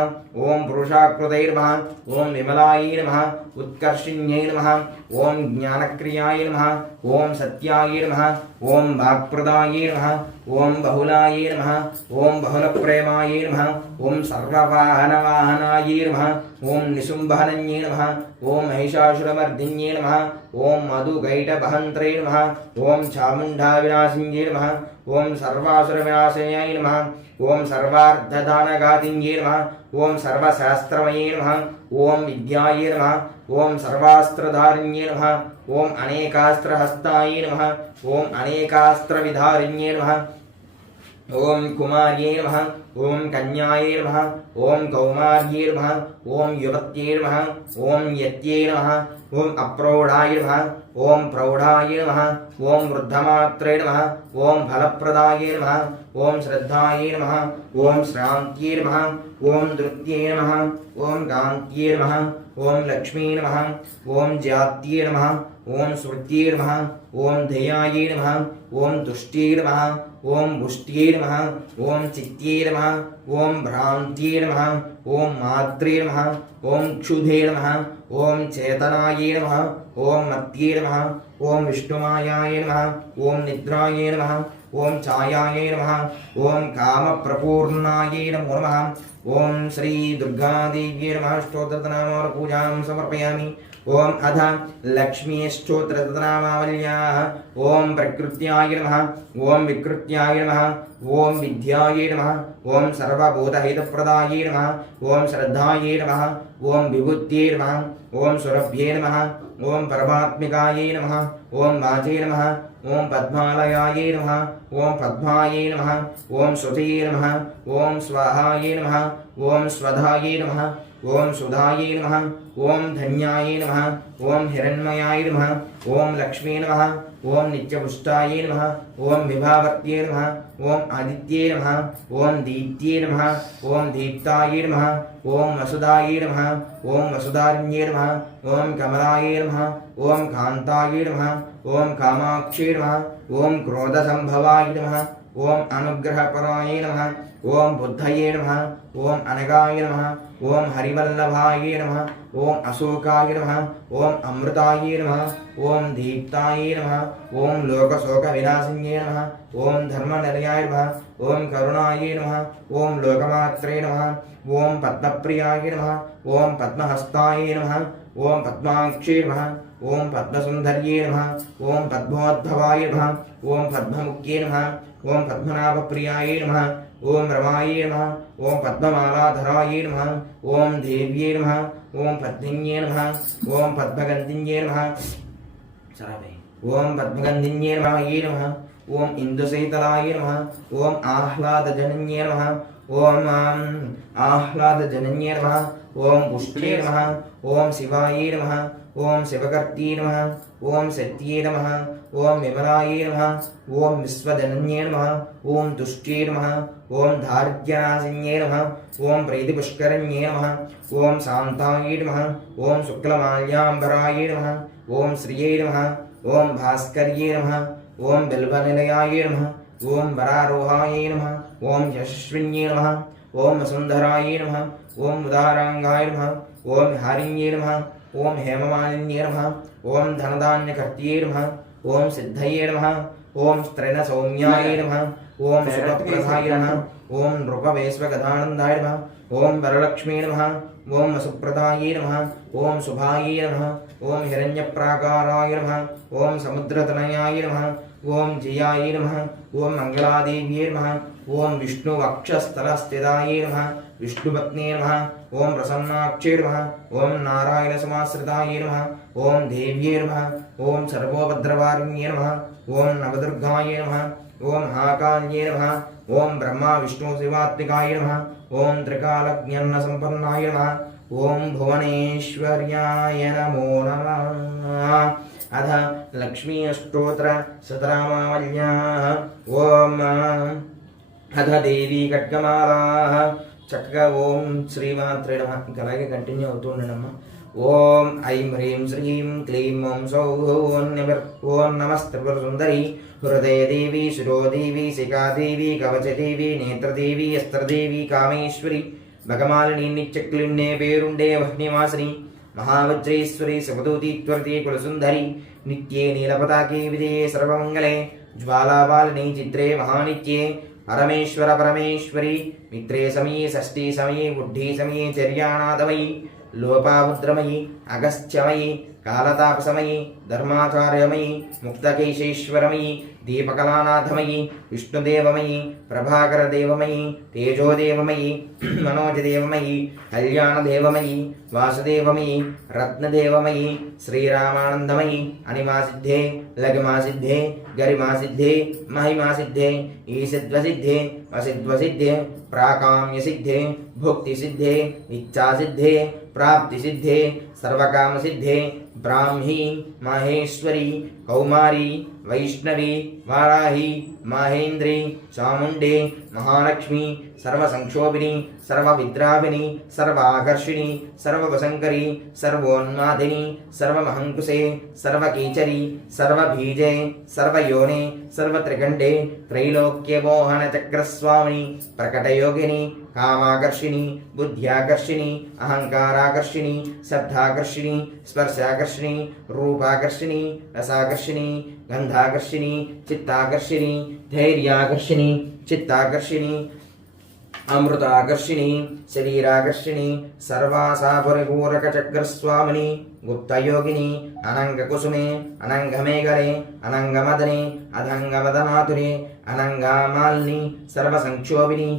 ओम पुरुषाकृते नमः ओम विमलाय नमः उत्कर्षिण्ये नमः ओम ज्ञानक्रियाय नमः ओम सत्याय नमः ओम वाक्प्रदाय नमः ओम बहुलाय नमः ओम बहुलप्रेमाय नमः ओम सर्ववाहनवाहनाय नमः ओम निशुम्भहनन्ये नमः ओम महिषासुरमर्दिन्ये नमः ओम मधुकैटभहन्त्रे नमः ओम चामुण्डाविनाशिन्ये नमः ओम सर्वासुरविनाशयाय नमः ओम सर्वार्धदानघातिन्ये नमः ओम सर्वशास्त्रमये नमः ओम विद्याय नमः ओम सर्वास्त्रधारिण्ये नमः ओम अनेकास्त्रहस्ताय नमः ओम अनेकास्त्रविधारिण्ये नमः ओम कुमार्ये नमः ओम कन्याये नमः ओम कौमार्ये नमः ओम युवत्ये नमः ओम यत्ये नमः ओम अप्रौढाय नमः ओम प्रौढाय नमः ओम वृद्धमात्रे नमः ओम फलप्रदाय नमः ఓం శ్రద్ధాయై నమః ఓం శ్రాంత్యై నమః ఓం నృత్యై నమః ఓం కాంత్యై నమః ఓం లక్ష్మీ నమః ఓం జాత్యై నమః ఓం స్మృత్యై నమః ఓం ధయాయై నమః ఓం తుష్ట్యై నమః ఓం పుష్ట్యై నమః ఓం చిత్యై నమః ఓం భ్రాంత్యై నమః ఓం మాత్రే నమః ఓం క్షుధే నమః ఓం చేతనాయై నమః ఓం మత్యై నమః ఓం విష్ణుమాయాయ నమః ఓం నిద్రాయై నమః ఓం ఛాయాయై నమః ఓం కామప్రపూర్ణాయై నమో నమః ఓం శ్రీ దుర్గాదేవ్యై నమః స్తోత్రనామాల పూజాం సమర్పయామి ఓం అధ లక్ష్మీ స్తోత్రనామావల్యాః ఓం ప్రకృత్యాయ నమః ఓం వికృత్యాయ నమః ఓం విద్యాయై నమః ఓం సర్వభూతహితప్రదాయై నమః ఓం శ్రద్ధాయై నమః ఓం విభూత్యై నమః ఓం సురభ్యై నమః ఓం పరమాత్మికాయై నమః ఓం వాచై నమః ఓం పద్మాలయాయై నమః ఓం పద్మాయై నమః ఓం సుధై నమః ఓం స్వాహాయై నమః ఓం స్వధాయై నమః ఓం సుధాయై నమః ఓం ధన్యాయై నమః ఓం హిరణ్మయాయ నమః ఓం లక్ష్మీ నమః ఓం నిత్యపుష్టాయై నమః ఓం విభావర్త్యై నమః ఓం ఆదిత్యై నమః ఓం దీప్త్యై నమః ఓం దీప్తాయై నమః ఓం వసుదాయై నమః ఓం వసుధారిణ్యై నమః ఓం కమలాయై నమః ఓం కాంతాయై నమః ఓం కామాక్షై నమః ఓం క్రోధసంభవాయ నమః ఓం అనుగ్రహపరాయ నమః ఓం బుద్ధయే నమః ఓం అనగాయ నమః ఓం హరివల్లభాయ నమః ఓం అశోకాయ నమః ఓం అమృతాయ నమః ఓం దీప్తాయ నమః ఓం లోకశోక వినాశిన్యే నమః ఓం ధర్మనిలయాయ నమః ఓం కరుణాయ నమః ఓం లోకమాత్రే నమః ఓం పద్మప్రియాయ నమః ఓం పద్మహస్తాయ నమః ఓం పద్మాక్షే నమః ఓం పద్మసుందర్యే నమః ఓం పద్మోద్భవాయ నమః ఓం పద్మముఖ్యే నమః ఓం పద్మనాభప్రియాయ నమః ఓం రమాయే నమః ఓం పద్మమాలాధరాయే నమః ఓం దేవ్యే నమః ఓం పద్మిన్యే నమః ఓం పద్మగంధిన్యే నమః ఓం పద్మగంధిన్యే నమః ఓం ఇందుశైతలాయ నమః ఓం ఆహ్లాదజనన్యే నమః ఓం ఆహ్లాదజనన్యే నమః ఓం పుష్ట్యే నమః ఓం శివాయే నమః ఓం శివకర్త్యే నమః ఓం సత్యే నమః ఓం విమలాయే నమః ఓం విశ్వజనన్యే నమః ఓం తుష్ట్యే నమః ఓం దారిద్ర్యనాశిన్యే నమః ఓం ప్రీతిపుష్కరణ్యే నమః ఓం శాంతాయే నమః ఓం శుక్లమాల్యాంబరాయే నమః ఓం శ్రియే నమః ఓం భాస్కర్యే నమః ఓం బిల్వనిలయాయే నమః ఓం వరారోహాయే నమః ఓం యశస్విన్యే నమః ఓం వసుంధరాయే నమః ఓం ఉదారాంగాయ నమః ఓం హారిణ్యే నమః ఓం హేమమాలిన్యే నమః ఓం ధనధాన్యకర్త్యే నమః ఓం సిద్ధయే నమః ఓం స్త్రైణ సౌమ్యాయ నమః ఓం శుభప్రదాయ నమః ఓం నృపవేశ్వగదానందాయ నమః ఓం వరలక్ష్మీ నమః ఓం వసుప్రదాయే నమః ఓం శుభాయే నమః ఓం హిరణ్యప్రాకారాయ నమః ఓం సముద్రతనయాయ నమః ఓం జయాయ నమః ఓం మంగళాదేవ్యే నమః ఓం విష్ణువక్షస్థలస్థితాయే నమః విష్ణుపత్నే నమః ఓం ప్రసన్నాక్షే నమః ఓం నారాయణసమాశ్రితాయే నమః ఓం దేవ్యే నమః ఓం సర్వోపద్రవారిణ్యే నమః ఓం నవదుర్గాయే నమః ఓం మహాకాల్యే నమః ఓం బ్రహ్మ విష్ణు శివాత్మికాయ నమః ఓం త్రికాలజ్ఞాన సంపన్నాయ నమః ఓం భువనేశ్వర్యాయ నమో నమః అథ లక్ష్మీ స్తోత్ర శతనామావల్యాః ఓం అథ దేవీ ఖడ్గమాలాః చక్కగా ఓం శ్రీమాత్రే నమః ఇంకా అలాగే కంటిన్యూ అవుతూ ఉండడమ్మా. ఓం ఐం హ్రీం శ్రీం క్లీం ఓం సౌః ఓం నమస్త్రిపుర సుందరి హృదయదేవి శిరోదేవి శిఖాదేవి కవచదేవి నేత్రదేవి అస్త్రదేవి కామేశ్వరి భగమాలిని నిత్యక్లిన్నే పేరుండే వహ్నివాసిని మహావజ్రేశ్వరి శివదూతీత్వరితే కులసుందరి నిత్యే నీలపతాకే విజయే సర్వమంగళే జ్వాలాబాలిని చిత్రే మహానిత్యే పరమేశ్వర పరమేశ్వరి మిత్రే సమయే షష్ఠీ సమయే బుద్ధి సమయే చర్యానాథమయీ లోపాముద్రమయీ అగస్త్యమయీ కాలతాపసమయీ ధర్మాచార్యమయీ ముక్తకేశేశ్వరమయీ దీపకళానాథమయీ విష్ణుదేవమయీ ప్రభాకరదేవమయీ తేజోదేవమయీ మనోజదేవమయీ కళ్యాణదేవమయీ వాసుదేవమయీ రత్నదేవమయీ శ్రీరామానందమయీ అనిమాసిద్ధే లఘుమాసిద్ధే గరిమాసిద్ధే మహిమాసిద్ధే ఈసిద్వసిద్ధే వసిద్వసిద్ధే ప్రాకామ్యసిద్ధే భుక్తిసిద్ధే ఇచ్ఛాసిద్ధే ప్రాప్తిసిద్ధే సర్వకామసిద్ధే ब्राह्मी माहेश्वरी कौमारी वैष्णवी वाराही माहेन्द्री चामुण्डे महालक्ष्मी सर्वसंक्षोभिनी सर्वविद्राविनी सर्वाकर्षिणी सर्ववशङ्करी सर्वोन्मादिनी सर्वमहङ्कुशे सर्वकीचरी सर्वबीजे सर्वयोने सर्वत्रिकण्डे त्रैलोक्यमोहनचक्रस्वामिनी प्रकटयोगिनी कामाकर्षिणी बुद्ध्याकर्षिणी अहंकाराकर्षिणी शब्दाकर्षिणी स्पर्शाकर्षिणी रूपाकर्षिणी रसाकर्षिणी गंधाकर्षिणी चित्ताकर्षिणी धैर्याकर्षिणी चित्ताकर्षिणी अमृताकर्षिणी शरीराकर्षिणी सर्वासापरिपूरकचक्रस्वामिनी गुप्तयोगिनी अनंगकुसुमे अनंगमेघले अनंगमदने अधंगमदनातुरे अनंगामालिनी सर्वसंक्षोभिनी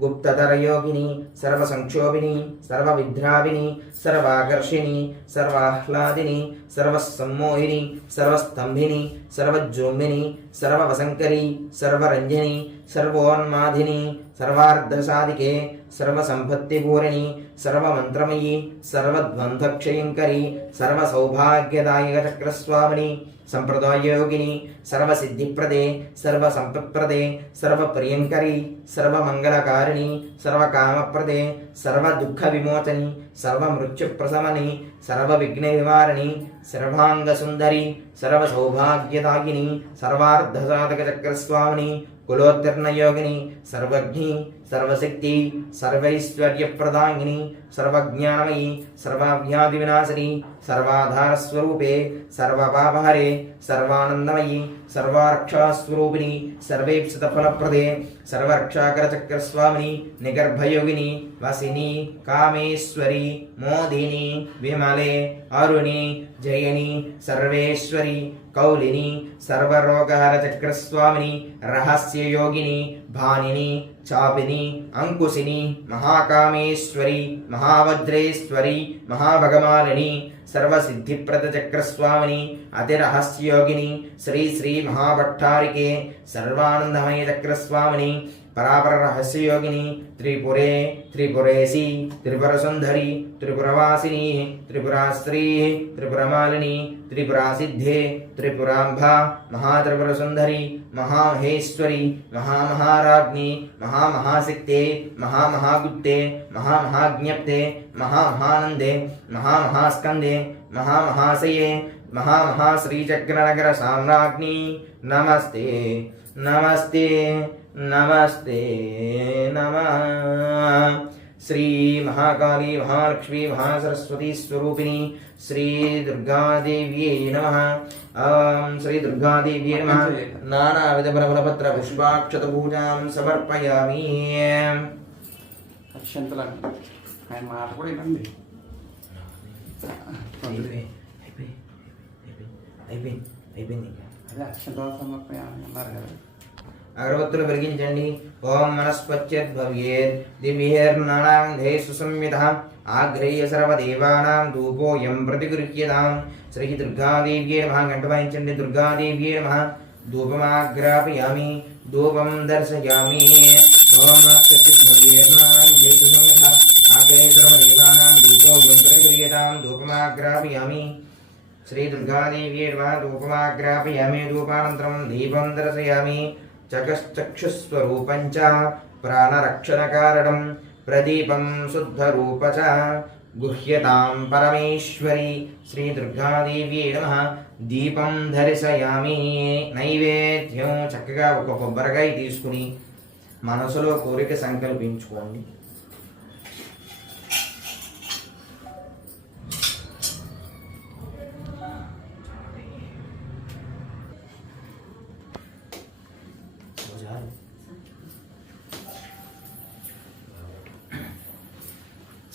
गुप्ततरयोगिनी सर्वसंक्षोभिनी सर्वविद्राविनी सर्वाकर्षिणी सर्वाह्लादिनी सर्वसम्मोहिनी सर्वस्तंभिनी सर्वजोम्बिनी सर्ववसंकरी सर्वरंजनी सर्वोन्मादिनी सर्वार्धसाधिके सर्वसंपत्तिपूरिणी सर्वमंत्रमयी सर्वद्वंद्वक्षयंकरी सर्वसौभाग्यदायकचक्रस्वामिनी संप्रदाययोगिनी सर्वसिद्धिप्रदे सर्वसंपत्प्रदे सर्वप्रियंकरी सर्वमंगलकारिणी सर्वकामप्रदे सर्वदुःखविमोचनी सर्वमृत्युप्रशमनी सर्वविघ्ननिवारिणी सर्वांगसुंदरी सर्वसौभाग्यदायिनी सर्वार्धसाधकचक्रस्वामिनी कुलोत्तीर्णयोगिनी सर्वज्ञी सर्वशक्ति सर्वैश्वर्यप्रदायिनी सर्वज्ञानमयी सर्वाव्याधिविनाशिनी सर्वाधारस्वरूपे सर्वपापहरे सर्वानंदमयी सर्वारक्षास्वरूपिणी सर्वेप्सितफलप्रदे सर्वरक्षाकरचक्रस्वामिनी निगर्भयोगिनी वसिनी कामेश्वरी मोदिनी विमले अरुणी जयिनी सर्वेश्वरी कौलिनी सर्वरोगहरचक्रस्वामिनी रहस्ययोगिनी भानिनी चापिनी अंकुशिनी महाकामेश्वरी महावज्रेश्वरी महाभगमालिनी सर्वसिद्धिप्रदचक्रस्वामिनी अतिरहस्ययोगिनी श्री श्री महाभट्टारिके सर्वानंदमय चक्रस्वामिनी परापर रहस्ययोगिनी त्रिपुरे त्रिपुरेशी त्रिपुरसुंदरी त्रिपुरवासिनी त्रिपुरास्त्री त्रिपुरमालिनी त्रिपुरासिद्धे त्रिपुरांभा महात्रिपुरसुंदरी महामहेश्वरी महामहाराज्ञी महामहाशक्ते महामहागुप्ते महामहाज्ञप्ते महामहानंदे महामहास्कंदे महामहाशये महामहाश्रीचक्रनगर साम्राज्ञी नमस्ते नमस्ते नमस्ते नमः। श्री महाकाली महालक्ष्मी महासरस्वती स्वरूपिणी श्री दुर्गा देव्यै नमः। श्री दुर्गा देव्यै नमः। नानाविध फलपत्र पुष्पाक्षत पूजां समर्पयामि। అక్షంతలండి ఆయన మాట కూడా ఇవ్వండి. అయిపోయింది. అదే అక్షంతల సమర్పయామి అన్నారు కదా. అగరబత్తులు వెలిగించండి. ఓం మనస్పత్యద్భవ్యేర్ దివ్యేర్నానాంధే సుసంవితః ఆగ్రేయ సర్వదేవానాం ధూపోయం ప్రతిగృహ్యతాం. శ్రీ దుర్గాదేవ్యే నమః. గంట వాయించండి. దుర్గాదేవ్యే నమః. ధూపమాగ్రాపయామి. ధూపం దర్శయామి. ఓం మనస్పత్యద్భవ్యేర్నానాంధే సుసంవితః ఆగ్రేయ సర్వదేవానాం ధూపోయం ప్రతిగృహ్యతాం. ధూపమాగ్రాపయామి. శ్రీ దుర్గాదేవ్యే నమః. ధూపమాగ్రాపయామి. ధూపానంతరం దీపం దర్శయామి. చక్షుస్వరూపం చ ప్రాణరక్షణకారణం ప్రదీపం శుద్ధరూప చ గుహ్యతాం పరమేశ్వరి. శ్రీ దుర్గాదేవ్యే నమః. దీపం దర్శయామి. నైవేద్యం చక్కగా ఒక కొబ్బరికాయ తీసుకుని మనసులో కోరిక సంకల్పించుకోండి.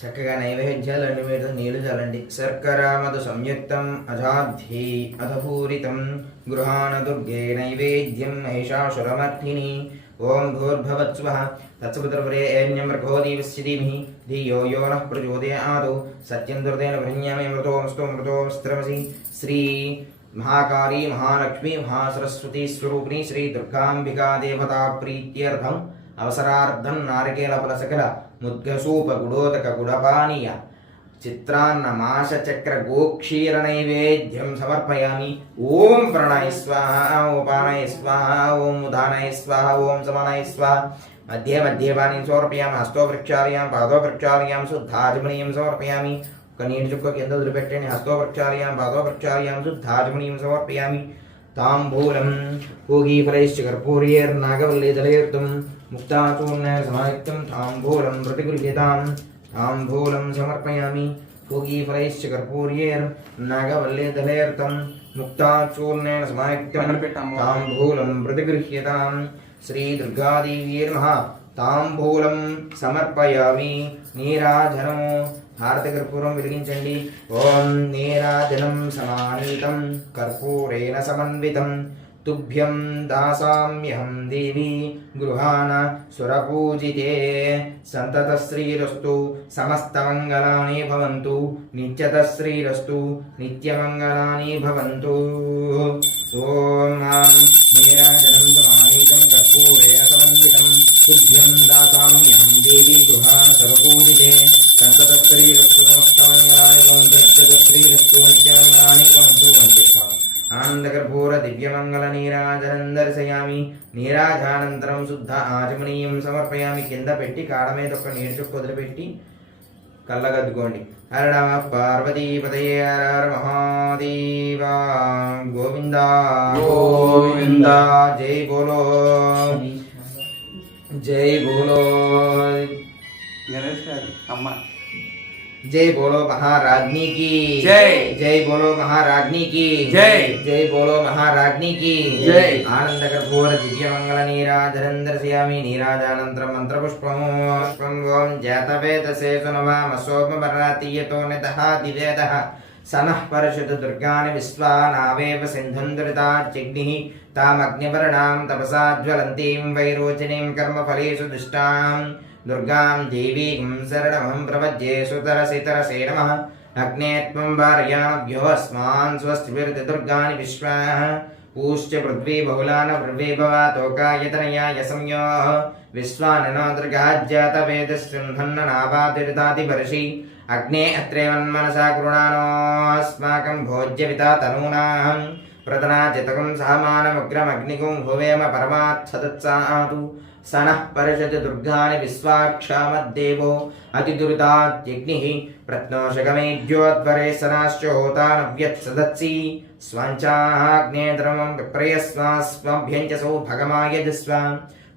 చక్కగా నైవేద్యాలన్నీ మీద నీళ్లు చల్లండి. శర్కరామధు సంయుక్తం అజాధ్యై అధపూరితం గృహాణ దుర్గే నైవేద్యం మహిషాసురమర్ధిని. ఓం భూర్భవత్స్వః తత్సవితుర్వరేణ్యం భర్గో దేవస్య ధీమహి ధియో యో నః ప్రచోదయాత్. సత్యం దుర్దేన బ్రహ్మ్యామి మృతోమస్తు మృతోమస్త్రమసి. శ్రీ महाकाली महालक्ष्मी महासरस्वती स्वरूपिणी श्री दुर्गांबिका देवता प्रीत्यर्थम अवसरार्थम नारिकेल फलसकल मुद्गसूप गुडोदक गुडपानीय చిత్రాన్నమాశచక్ర గోక్షీర నైవేద్యం సమర్పయామి. ఓం ప్రణాయ స్వాహ, ఓపానాయ స్వాహ, ఓం ఉదానాయ స్వాహ, ఓం సమానాయ స్వాహ. మధ్య మధ్య పానీయం సమర్పయామి. హస్తో ప్రక్షాళయాం, పాదో ప్రక్షాళయాం, శుద్ధాచమనీయం సమర్పయామి. ఒక నీటి చుక్క కింద వదిలిపెట్టండి. హస్తో ప్రక్షాళయాం, పాదో ప్రక్షాళయాం, శుద్ధాచమనీయం సమర్పయామి. తాంబూలం పూగీఫలైశ్చ కర్పూర్యైర్నాగవల్లీదలైర్తం ముక్తాచూర్ణైర్ సమాయుక్తం తాంబూలం ప్రతిగృహ్యతాం. తాంబూలం సమర్పయామి. పూగీఫలైశ్చ కర్పూర్యైర్నాగవల్లీదలైర్తం ముక్తాచూర్ణేన సమాయుక్తం తాంబూలం ప్రతిగృహ్యతాం. శ్రీ దుర్గాదేవ్యై నమః. తాంబూలం సమర్పయామి. నీరాజనము హారతికర్పూరం వెలిగించండి. ఓం నీరాజనం సమానీతం కర్పూరేణ సమన్వితం తుభ్యం దాసామ్యహం దేవి గృహాణ సురపూజితే. సంతతశ్రీరస్తు సమస్తమంగళాని భవంతు. నిత్యతశ్రీరస్తు నిత్యమంగళాని భవంతు. ఓం నీరాజనం సమానీతం కర్పూరేణ సమన్వితం తుభ్యం దాసామ్యహం దేవి గృహాణ సురపూజితే. సంతతశ్రీరస్తు సమస్తమంగళాని భవంతు. నిత్యతశ్రీరస్తు నిత్యమంగళాని భవంతు. వందే ఆనందకర్పూర దివ్యమంగళ నీరాజనం దర్శయామి. నీరాజానంతరం శుద్ధ ఆచమనీయం సమర్పయామి. కింద పెట్టి కాడ మీద ఒక నీరు చుక్క వదిలిపెట్టి కళ్ళగద్దుకోండి. హర నమః పార్వతీపతయే హర హర మహాదేవ. గోవింద గోవింద. జై బోలో జై బోలో. గణేష్ గారు అమ్మ जय बोलो महाराज्ञी की जय. जय बोलो महाराज्ञी की जय. जय बोलो महाराज्ञी की जय. आनंद कर्पूर दिव्य मंगल नीराजनं दर्शयामि. नीराजानन्तरं मंत्रपुष्पं ओं जातवेदसे सुनवामसोपमरातीयतो नितः दिवेदः सनः परशुत दुर्गानि विश्वानावेव सिन्धुन्दुरिताच्चिग्निः तामग्निवर्णां तपसा ज्वलन्तीं वैरोचनीं कर्मफलेषु दुष्टाम् दुर्गां देवीं शरणमहं प्रपद्ये. सुतरसितरसे नमः. अग्ने त्वं वारयाभ्यो अस्मान् स्वस्तिभिर्ति दुर्गाणि विश्वाः. पूश्च पृथ्वी बहुलान पृथ्वी भवातोकायतनयाय संयोः विश्वाननो दुर्गाज्जातवेदस्सिंहन्ननावातिरितातिपर्षि. अग्ने अत्रेवन्मनसा गृणानोऽस्माकं भोज्यविता तनूनां प्रतनाचितकं सहमानमुग्रमग्निगुं भुवेम परमात् सदत्सातु. सनः परिषद दुर्गाणि विश्वाक्षामद्देवो अतिदुरितात्यग्निः प्रत्नोषगमेभ्योद्वरे सनाश्च होतानव्यत्सदत्सि. स्वाञ्चाग्नेन्द्रमं विप्रयस्वास्मभ्यञ्जसौ भगमायजस्व.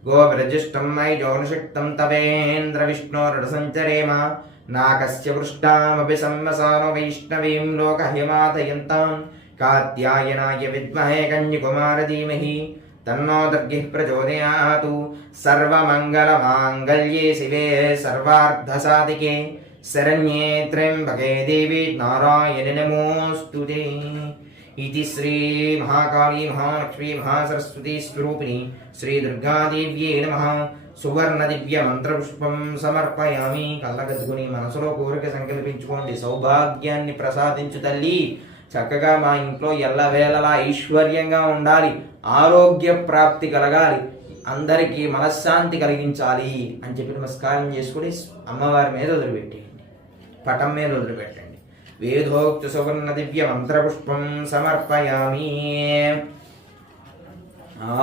गोव्रजिष्ठं मयिजोनुषिक्तं तवेन्द्रविष्णोरसञ्चरेम. नाकस्य पृष्ठामपि संवसानो वैष्णवीं लोकह्यमादयन्तां. कात्यायनाय विद्महे कन्यकुमार धीमहि तन्नो दुर्गिः प्रचोदयातु. सर्वमङ्गलमाङ्गल्ये शिवे सर्वार्धसाधिके शरण्ये त्र्यम्बके देवी नारायणि नमोऽस्तुते. इति श्री महाकाली महालक्ष्मी महासरस्वती स्वरूपिणी श्री दुर्गादेव्यै नमः. సువర్ణ దివ్య మంత్రపుష్పం సమర్పయామి. కళ్ళగద్దుకుని మనసులో కోరిక సంకల్పించుకోండి. సౌభాగ్యాన్ని ప్రసాదించు తల్లి. చక్కగా మా ఇంట్లో ఎల్లవేళలా ఐశ్వర్యంగా ఉండాలి, ఆరోగ్య ప్రాప్తి కలగాలి, అందరికీ మనశ్శాంతి కలిగించాలి అని చెప్పి నమస్కారం చేసుకుని అమ్మవారి మీద వదిలిపెట్టేయండి. పటం మీద వదిలిపెట్టండి. వేదోక్త సువర్ణ దివ్య మంత్రపుష్పం సమర్పయామి.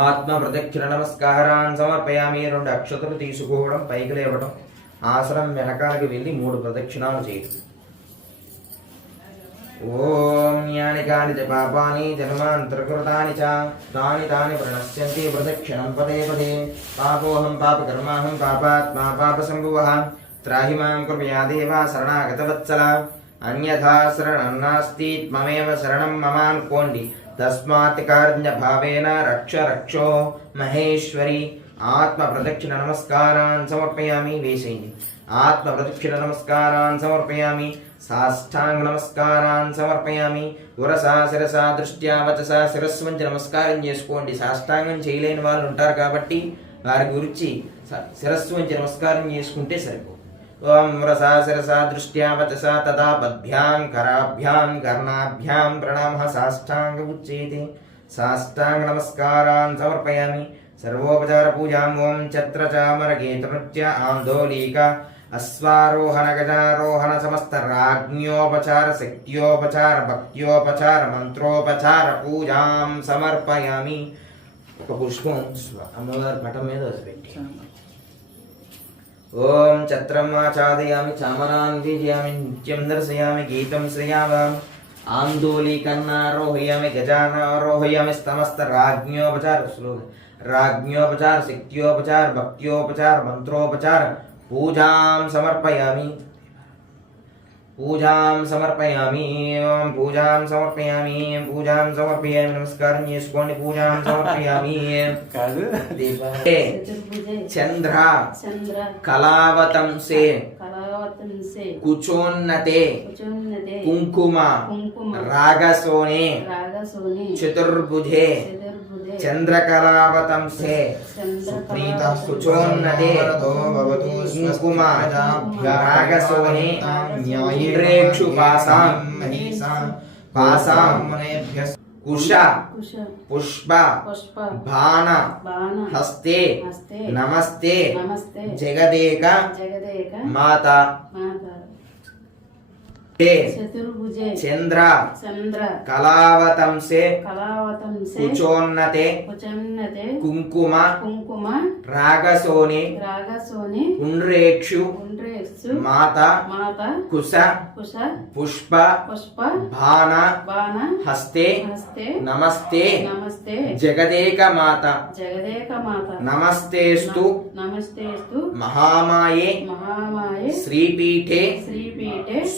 ఆత్మ ప్రదక్షిణ నమస్కారాన్ని సమర్పయామి. 2 అక్షతలు తీసుకోవడం, పైకి లేవడం, ఆసనం వెనకాలకి వెళ్ళి 3 ప్రదక్షిణాలు చేయడం. ఓం యాని కాని చ పాపాని జన్మాంతరకృతాని చ తాని తాని ప్రణశ్యంతి ప్రదక్షిణం పదే పదే. పాపోహం పాపకర్మాహం పాపాత్మా పాపసంభువః. త్రాహి మాం కృపయా దేవ శరణాగతవత్సల. అన్యథా శరణం నాస్తి త్వమేవ శరణం మమ అనుకోండి. తస్మాత్ కారుణ్య భావేన రక్ష రక్షో మహేశ్వరి. ఆత్మ ప్రదక్షిణ నమస్కారాన్ని సమర్పయామి. వేసేయండి. ఆత్మ ప్రదక్షిణ నమస్కారాన్ని సమర్పయామి. సాష్టాంగ నమస్కారాన్ని సమర్పయామి. ఉరసా శిరసా దృష్ట్యా వచసా శిరస్సు వంచి నమస్కారం చేసుకోండి. సాష్టాంగం చేయలేని వాళ్ళు ఉంటారు కాబట్టి వారి గురించి శిరస్సు వంచి నమస్కారం చేసుకుంటే సరిపో. ఓం ఉరసా శిరసా దృష్ట్యా వచసా తదా పద్భ్యాం కరాభ్యాం కర్ణాభ్యాం ప్రణామః సాష్టాంగ ఉచ్యతే. సాష్టాంగ నమస్కారాన్ని సమర్పయామి. సర్వోపచార పూజాం. ఓం ఛత్ర చామర గీత నృత్య ఆందోళీక అశ్వారోహణ గజారోహణ సమస్త రాజ్ఞోపచార శక్త్యోపచార భక్త్యోపచార మంత్రోపచార పూజాం సమర్పయామి. ఒక పుష్పం అమ్మవారి పటం మీద పెట్టి ఓం ఛత్రం ఆచాదయామి చామరాన్ వీజయామి నిత్యం దర్శయామి గీతం శ్రయామి ఆందోళీకన్నారోహయామి గజానారోహయామి సమస్త రాజ్ఞోపచార రాజ్ఞోపచార శక్త్యోపచార భక్త్యోపచార మంత్రోపచార పూజాం సమర్పయామి. పూజాం సమర్పయామి పూజాం సమర్పయామి పూజాం సమర్పయామి. నమస్కారం చేసుకోండి. పూజాం సమర్పయామి. కాదు చంద్ర కళావతంసే కుచోన్నతే కుంకుమ రాగసోనే చతుర్భుజే చంద్రకళావతంసే సుప్రీత సుచోన్నతే కుంకుమ రాగసోనే ఇంద్రేక్షు పాసాం కుశ పుష్ప బాణ హస్తే నమస్తే జగదేక మాత చంద్ర కళావతంసే కుచోన్నతే కుంకుమ రాగసోనే పుండ్రేక్షు మాత కుశ పుష్ప బాణ హస్తే నమస్తే జగదేక మాత నమస్తేస్తు మహామాయే శ్రీపీఠే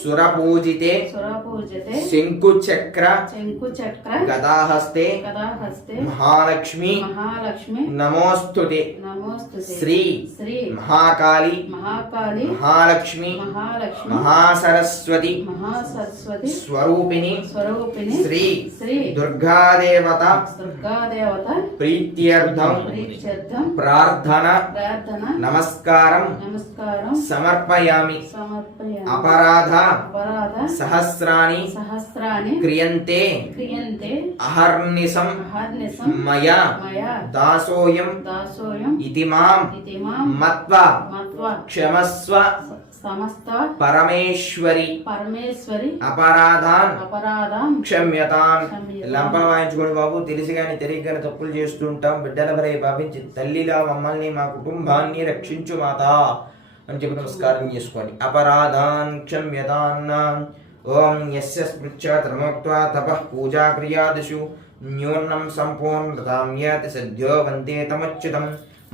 సురపూజితే శంకుచక్ర గదాహస్తే మహాలక్ష్మి నమోస్తుతే శ్రీ మహాకాళి మహాలక్ష్మి మహాసరస్వతి స్వరూపిణి శ్రీ దుర్గాదేవత ప్రీత్యర్థం ప్రార్థన నమస్కారం సమర్పయామి. అపరాధ సహస్రాణి క్రియంతే అహర్నిశం మయా దాసోయం ఇతి మాం మత్వా క్షమస్వ పరమేశ్వరి అపరాధాన్ క్షమ్యతాన్. లంపలు వాయించుకోండి బాబు. తెలిసి కానీ తెలియక కానీ తప్పులు చేస్తుంటాం. బిడ్డల భరే భావించి తల్లిలా మమ్మల్ని మా కుటుంబాన్ని రక్షించు మాత అని చెప్పి నమస్కారం చేసుకోండి. అపరాధాన్ క్షమ్యతాన్. ఓం యస్య స్పృచ్ఛ ధర్మోక్త్వా తపః పూజా క్రియాదిషు న్యూనం సంపూర్ణతాం యత్ సద్యో వందే తమచ్యుతం.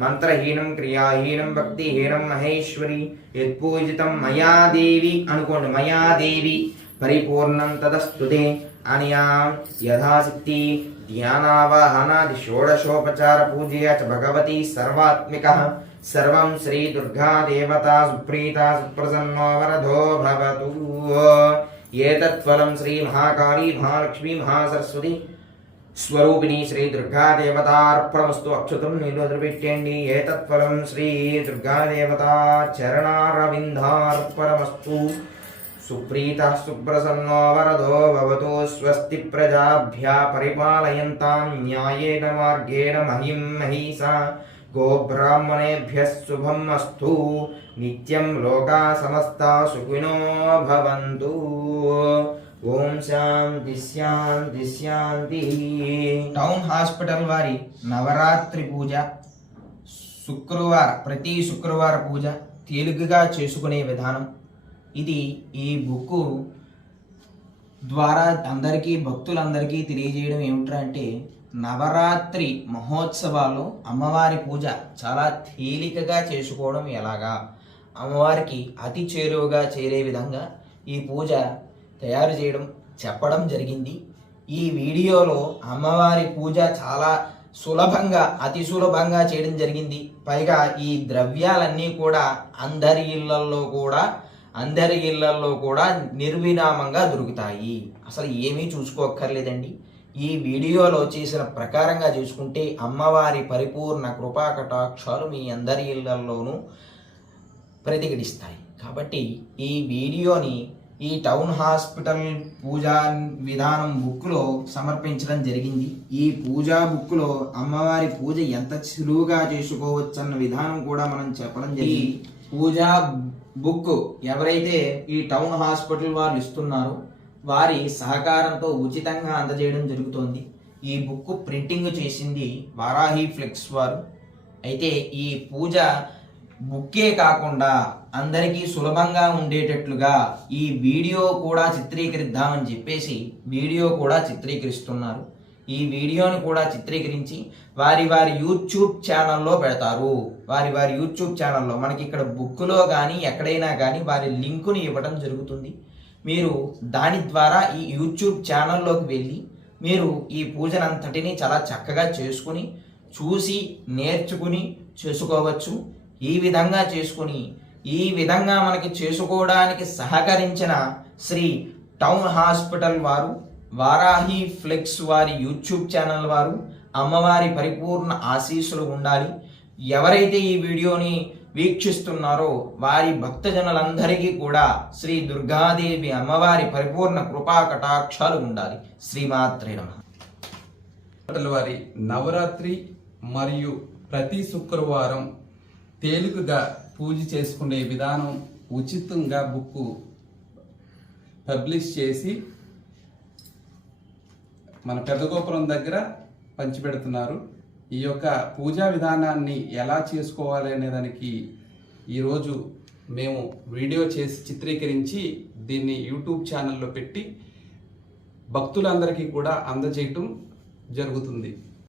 మంత్రహీనం క్రియాహీనం భక్తిహీనం మహేశ్వరి యత్పూజితం మయా దేవి అనుకోండి. మయా దేవి పరిపూర్ణం తదస్తుతే అనయా యథాశక్తి ధ్యానావాహనాది షోడశోపచార పూజయా చ భగవతి సర్వాత్మిక. సర్వం శ్రీ దుర్గా దేవతా సుప్రీతా సుప్రసన్నో వరదో భవతు. ఏతత్ఫలం శ్రీ మహాకాళీ మహాలక్ష్మీ మహాసరస్వతి స్వరూపిణి శ్రీ దుర్గాదేవతార్పణమస్తు. అక్షతం నీళ్ళు వదిలిపెట్టండి. ఏతత్ఫలం శ్రీ దుర్గాదేవతా చరణారవిందార్పణమస్తు. సుప్రీత సుప్రసన్నో వరదో భవతు. స్వస్తి ప్రజాభ్యా పరిపాలయంతాం న్యాయేన మార్గేణ మహిం మహిషా. గోబ్రాహ్మణేభ్యః శుభం అస్తు. నిత్యం లోకా సమస్తా సుఖినో భవంతు. ఓం శాంతి శాంతి శాంతి. టౌన్ హాస్పిటల్ వారి నవరాత్రి పూజ ప్రతి శుక్రవార పూజ తేలికగా చేసుకునే విధానం ఇది. ఈ బుక్ ద్వారా అందరికీ భక్తులందరికీ తెలియజేయడం ఏమిటంటే నవరాత్రి మహోత్సవాలు అమ్మవారి పూజ చాలా తేలికగా చేసుకోవడం ఎలాగా, అమ్మవారికి అతి చేరువగా చేరే విధంగా ఈ పూజ తయారు చేయడం చెప్పడం జరిగింది. ఈ వీడియోలో అమ్మవారి పూజ చాలా సులభంగా అతి సులభంగా చేయడం జరిగింది. పైగా ఈ ద్రవ్యాలన్నీ కూడా అందరి ఇళ్లల్లో కూడా నిర్విరామంగా దొరుకుతాయి. అసలు ఏమీ చూసుకోక్కర్లేదండి. ఈ వీడియోలో చేసిన ప్రకారంగా చూసుకుంటే అమ్మవారి పరిపూర్ణ కృపా కటాక్షాలు మీ అందరి ఇళ్లలోనూ ప్రతిఘటిస్తాయి. కాబట్టి ఈ వీడియోని ఈ టౌన్ హాస్పిటల్ పూజా విధానం బుక్లో సమర్పించడం జరిగింది. ఈ పూజా బుక్లో అమ్మవారి పూజ ఎంత సులువుగా చేసుకోవచ్చన్న విధానం కూడా మనం చెప్పడం జరిగింది. పూజా బుక్ ఎవరైతే ఈ టౌన్ హాస్పిటల్ వాళ్ళు ఇస్తున్నారో వారి సహకారంతో ఉచితంగా అందజేయడం జరుగుతోంది. ఈ బుక్ ప్రింటింగ్ చేసింది వారాహి ఫ్లెక్స్ వారు. అయితే ఈ పూజ బుక్కే కాకుండా అందరికీ సులభంగా ఉండేటట్లుగా ఈ వీడియో కూడా చిత్రీకరిద్దామని చెప్పేసి వీడియో కూడా చిత్రీకరిస్తున్నారు. ఈ వీడియోని కూడా చిత్రీకరించి వారి యూట్యూబ్ ఛానల్లో పెడతారు. వారి యూట్యూబ్ ఛానల్లో మనకి ఇక్కడ బుక్లో కానీ ఎక్కడైనా కానీ వారి లింకుని ఇవ్వడం జరుగుతుంది. మీరు దాని ద్వారా ఈ యూట్యూబ్ ఛానల్లోకి వెళ్ళి మీరు ఈ పూజనంతటిని చాలా చక్కగా చేసుకుని చూసి నేర్చుకుని చేసుకోవచ్చు. ఈ విధంగా చేసుకుని ఈ విధంగా మనకి చేసుకోవడానికి సహకరించిన శ్రీ టౌన్ హాస్పిటల్ వారు, వారాహి ఫ్లెక్స్ వారి యూట్యూబ్ ఛానల్ వారు అమ్మవారి పరిపూర్ణ ఆశీస్సులు ఉండాలి. ఎవరైతే ఈ వీడియోని వీక్షిస్తున్నారో వారి భక్తజనులందరికీ కూడా శ్రీ దుర్గాదేవి అమ్మవారి పరిపూర్ణ కృపా కటాక్షాలు ఉండాలి. శ్రీమాత్రే నమః. వారి నవరాత్రి మరియు ప్రతి శుక్రవారం తేలికగా పూజ చేసుకునే విధానం ఉచితంగా బుక్ పబ్లిష్ చేసి మన పెద్దగోపురం దగ్గర పంచిపెడుతున్నారు. ఈ యొక్క పూజా విధానాన్ని ఎలా చేసుకోవాలి అనే దానికి ఈరోజు మేము వీడియో చేసి చిత్రీకరించి దీన్ని యూట్యూబ్ ఛానల్లో పెట్టి భక్తులందరికీ కూడా అందజేయటం జరుగుతుంది.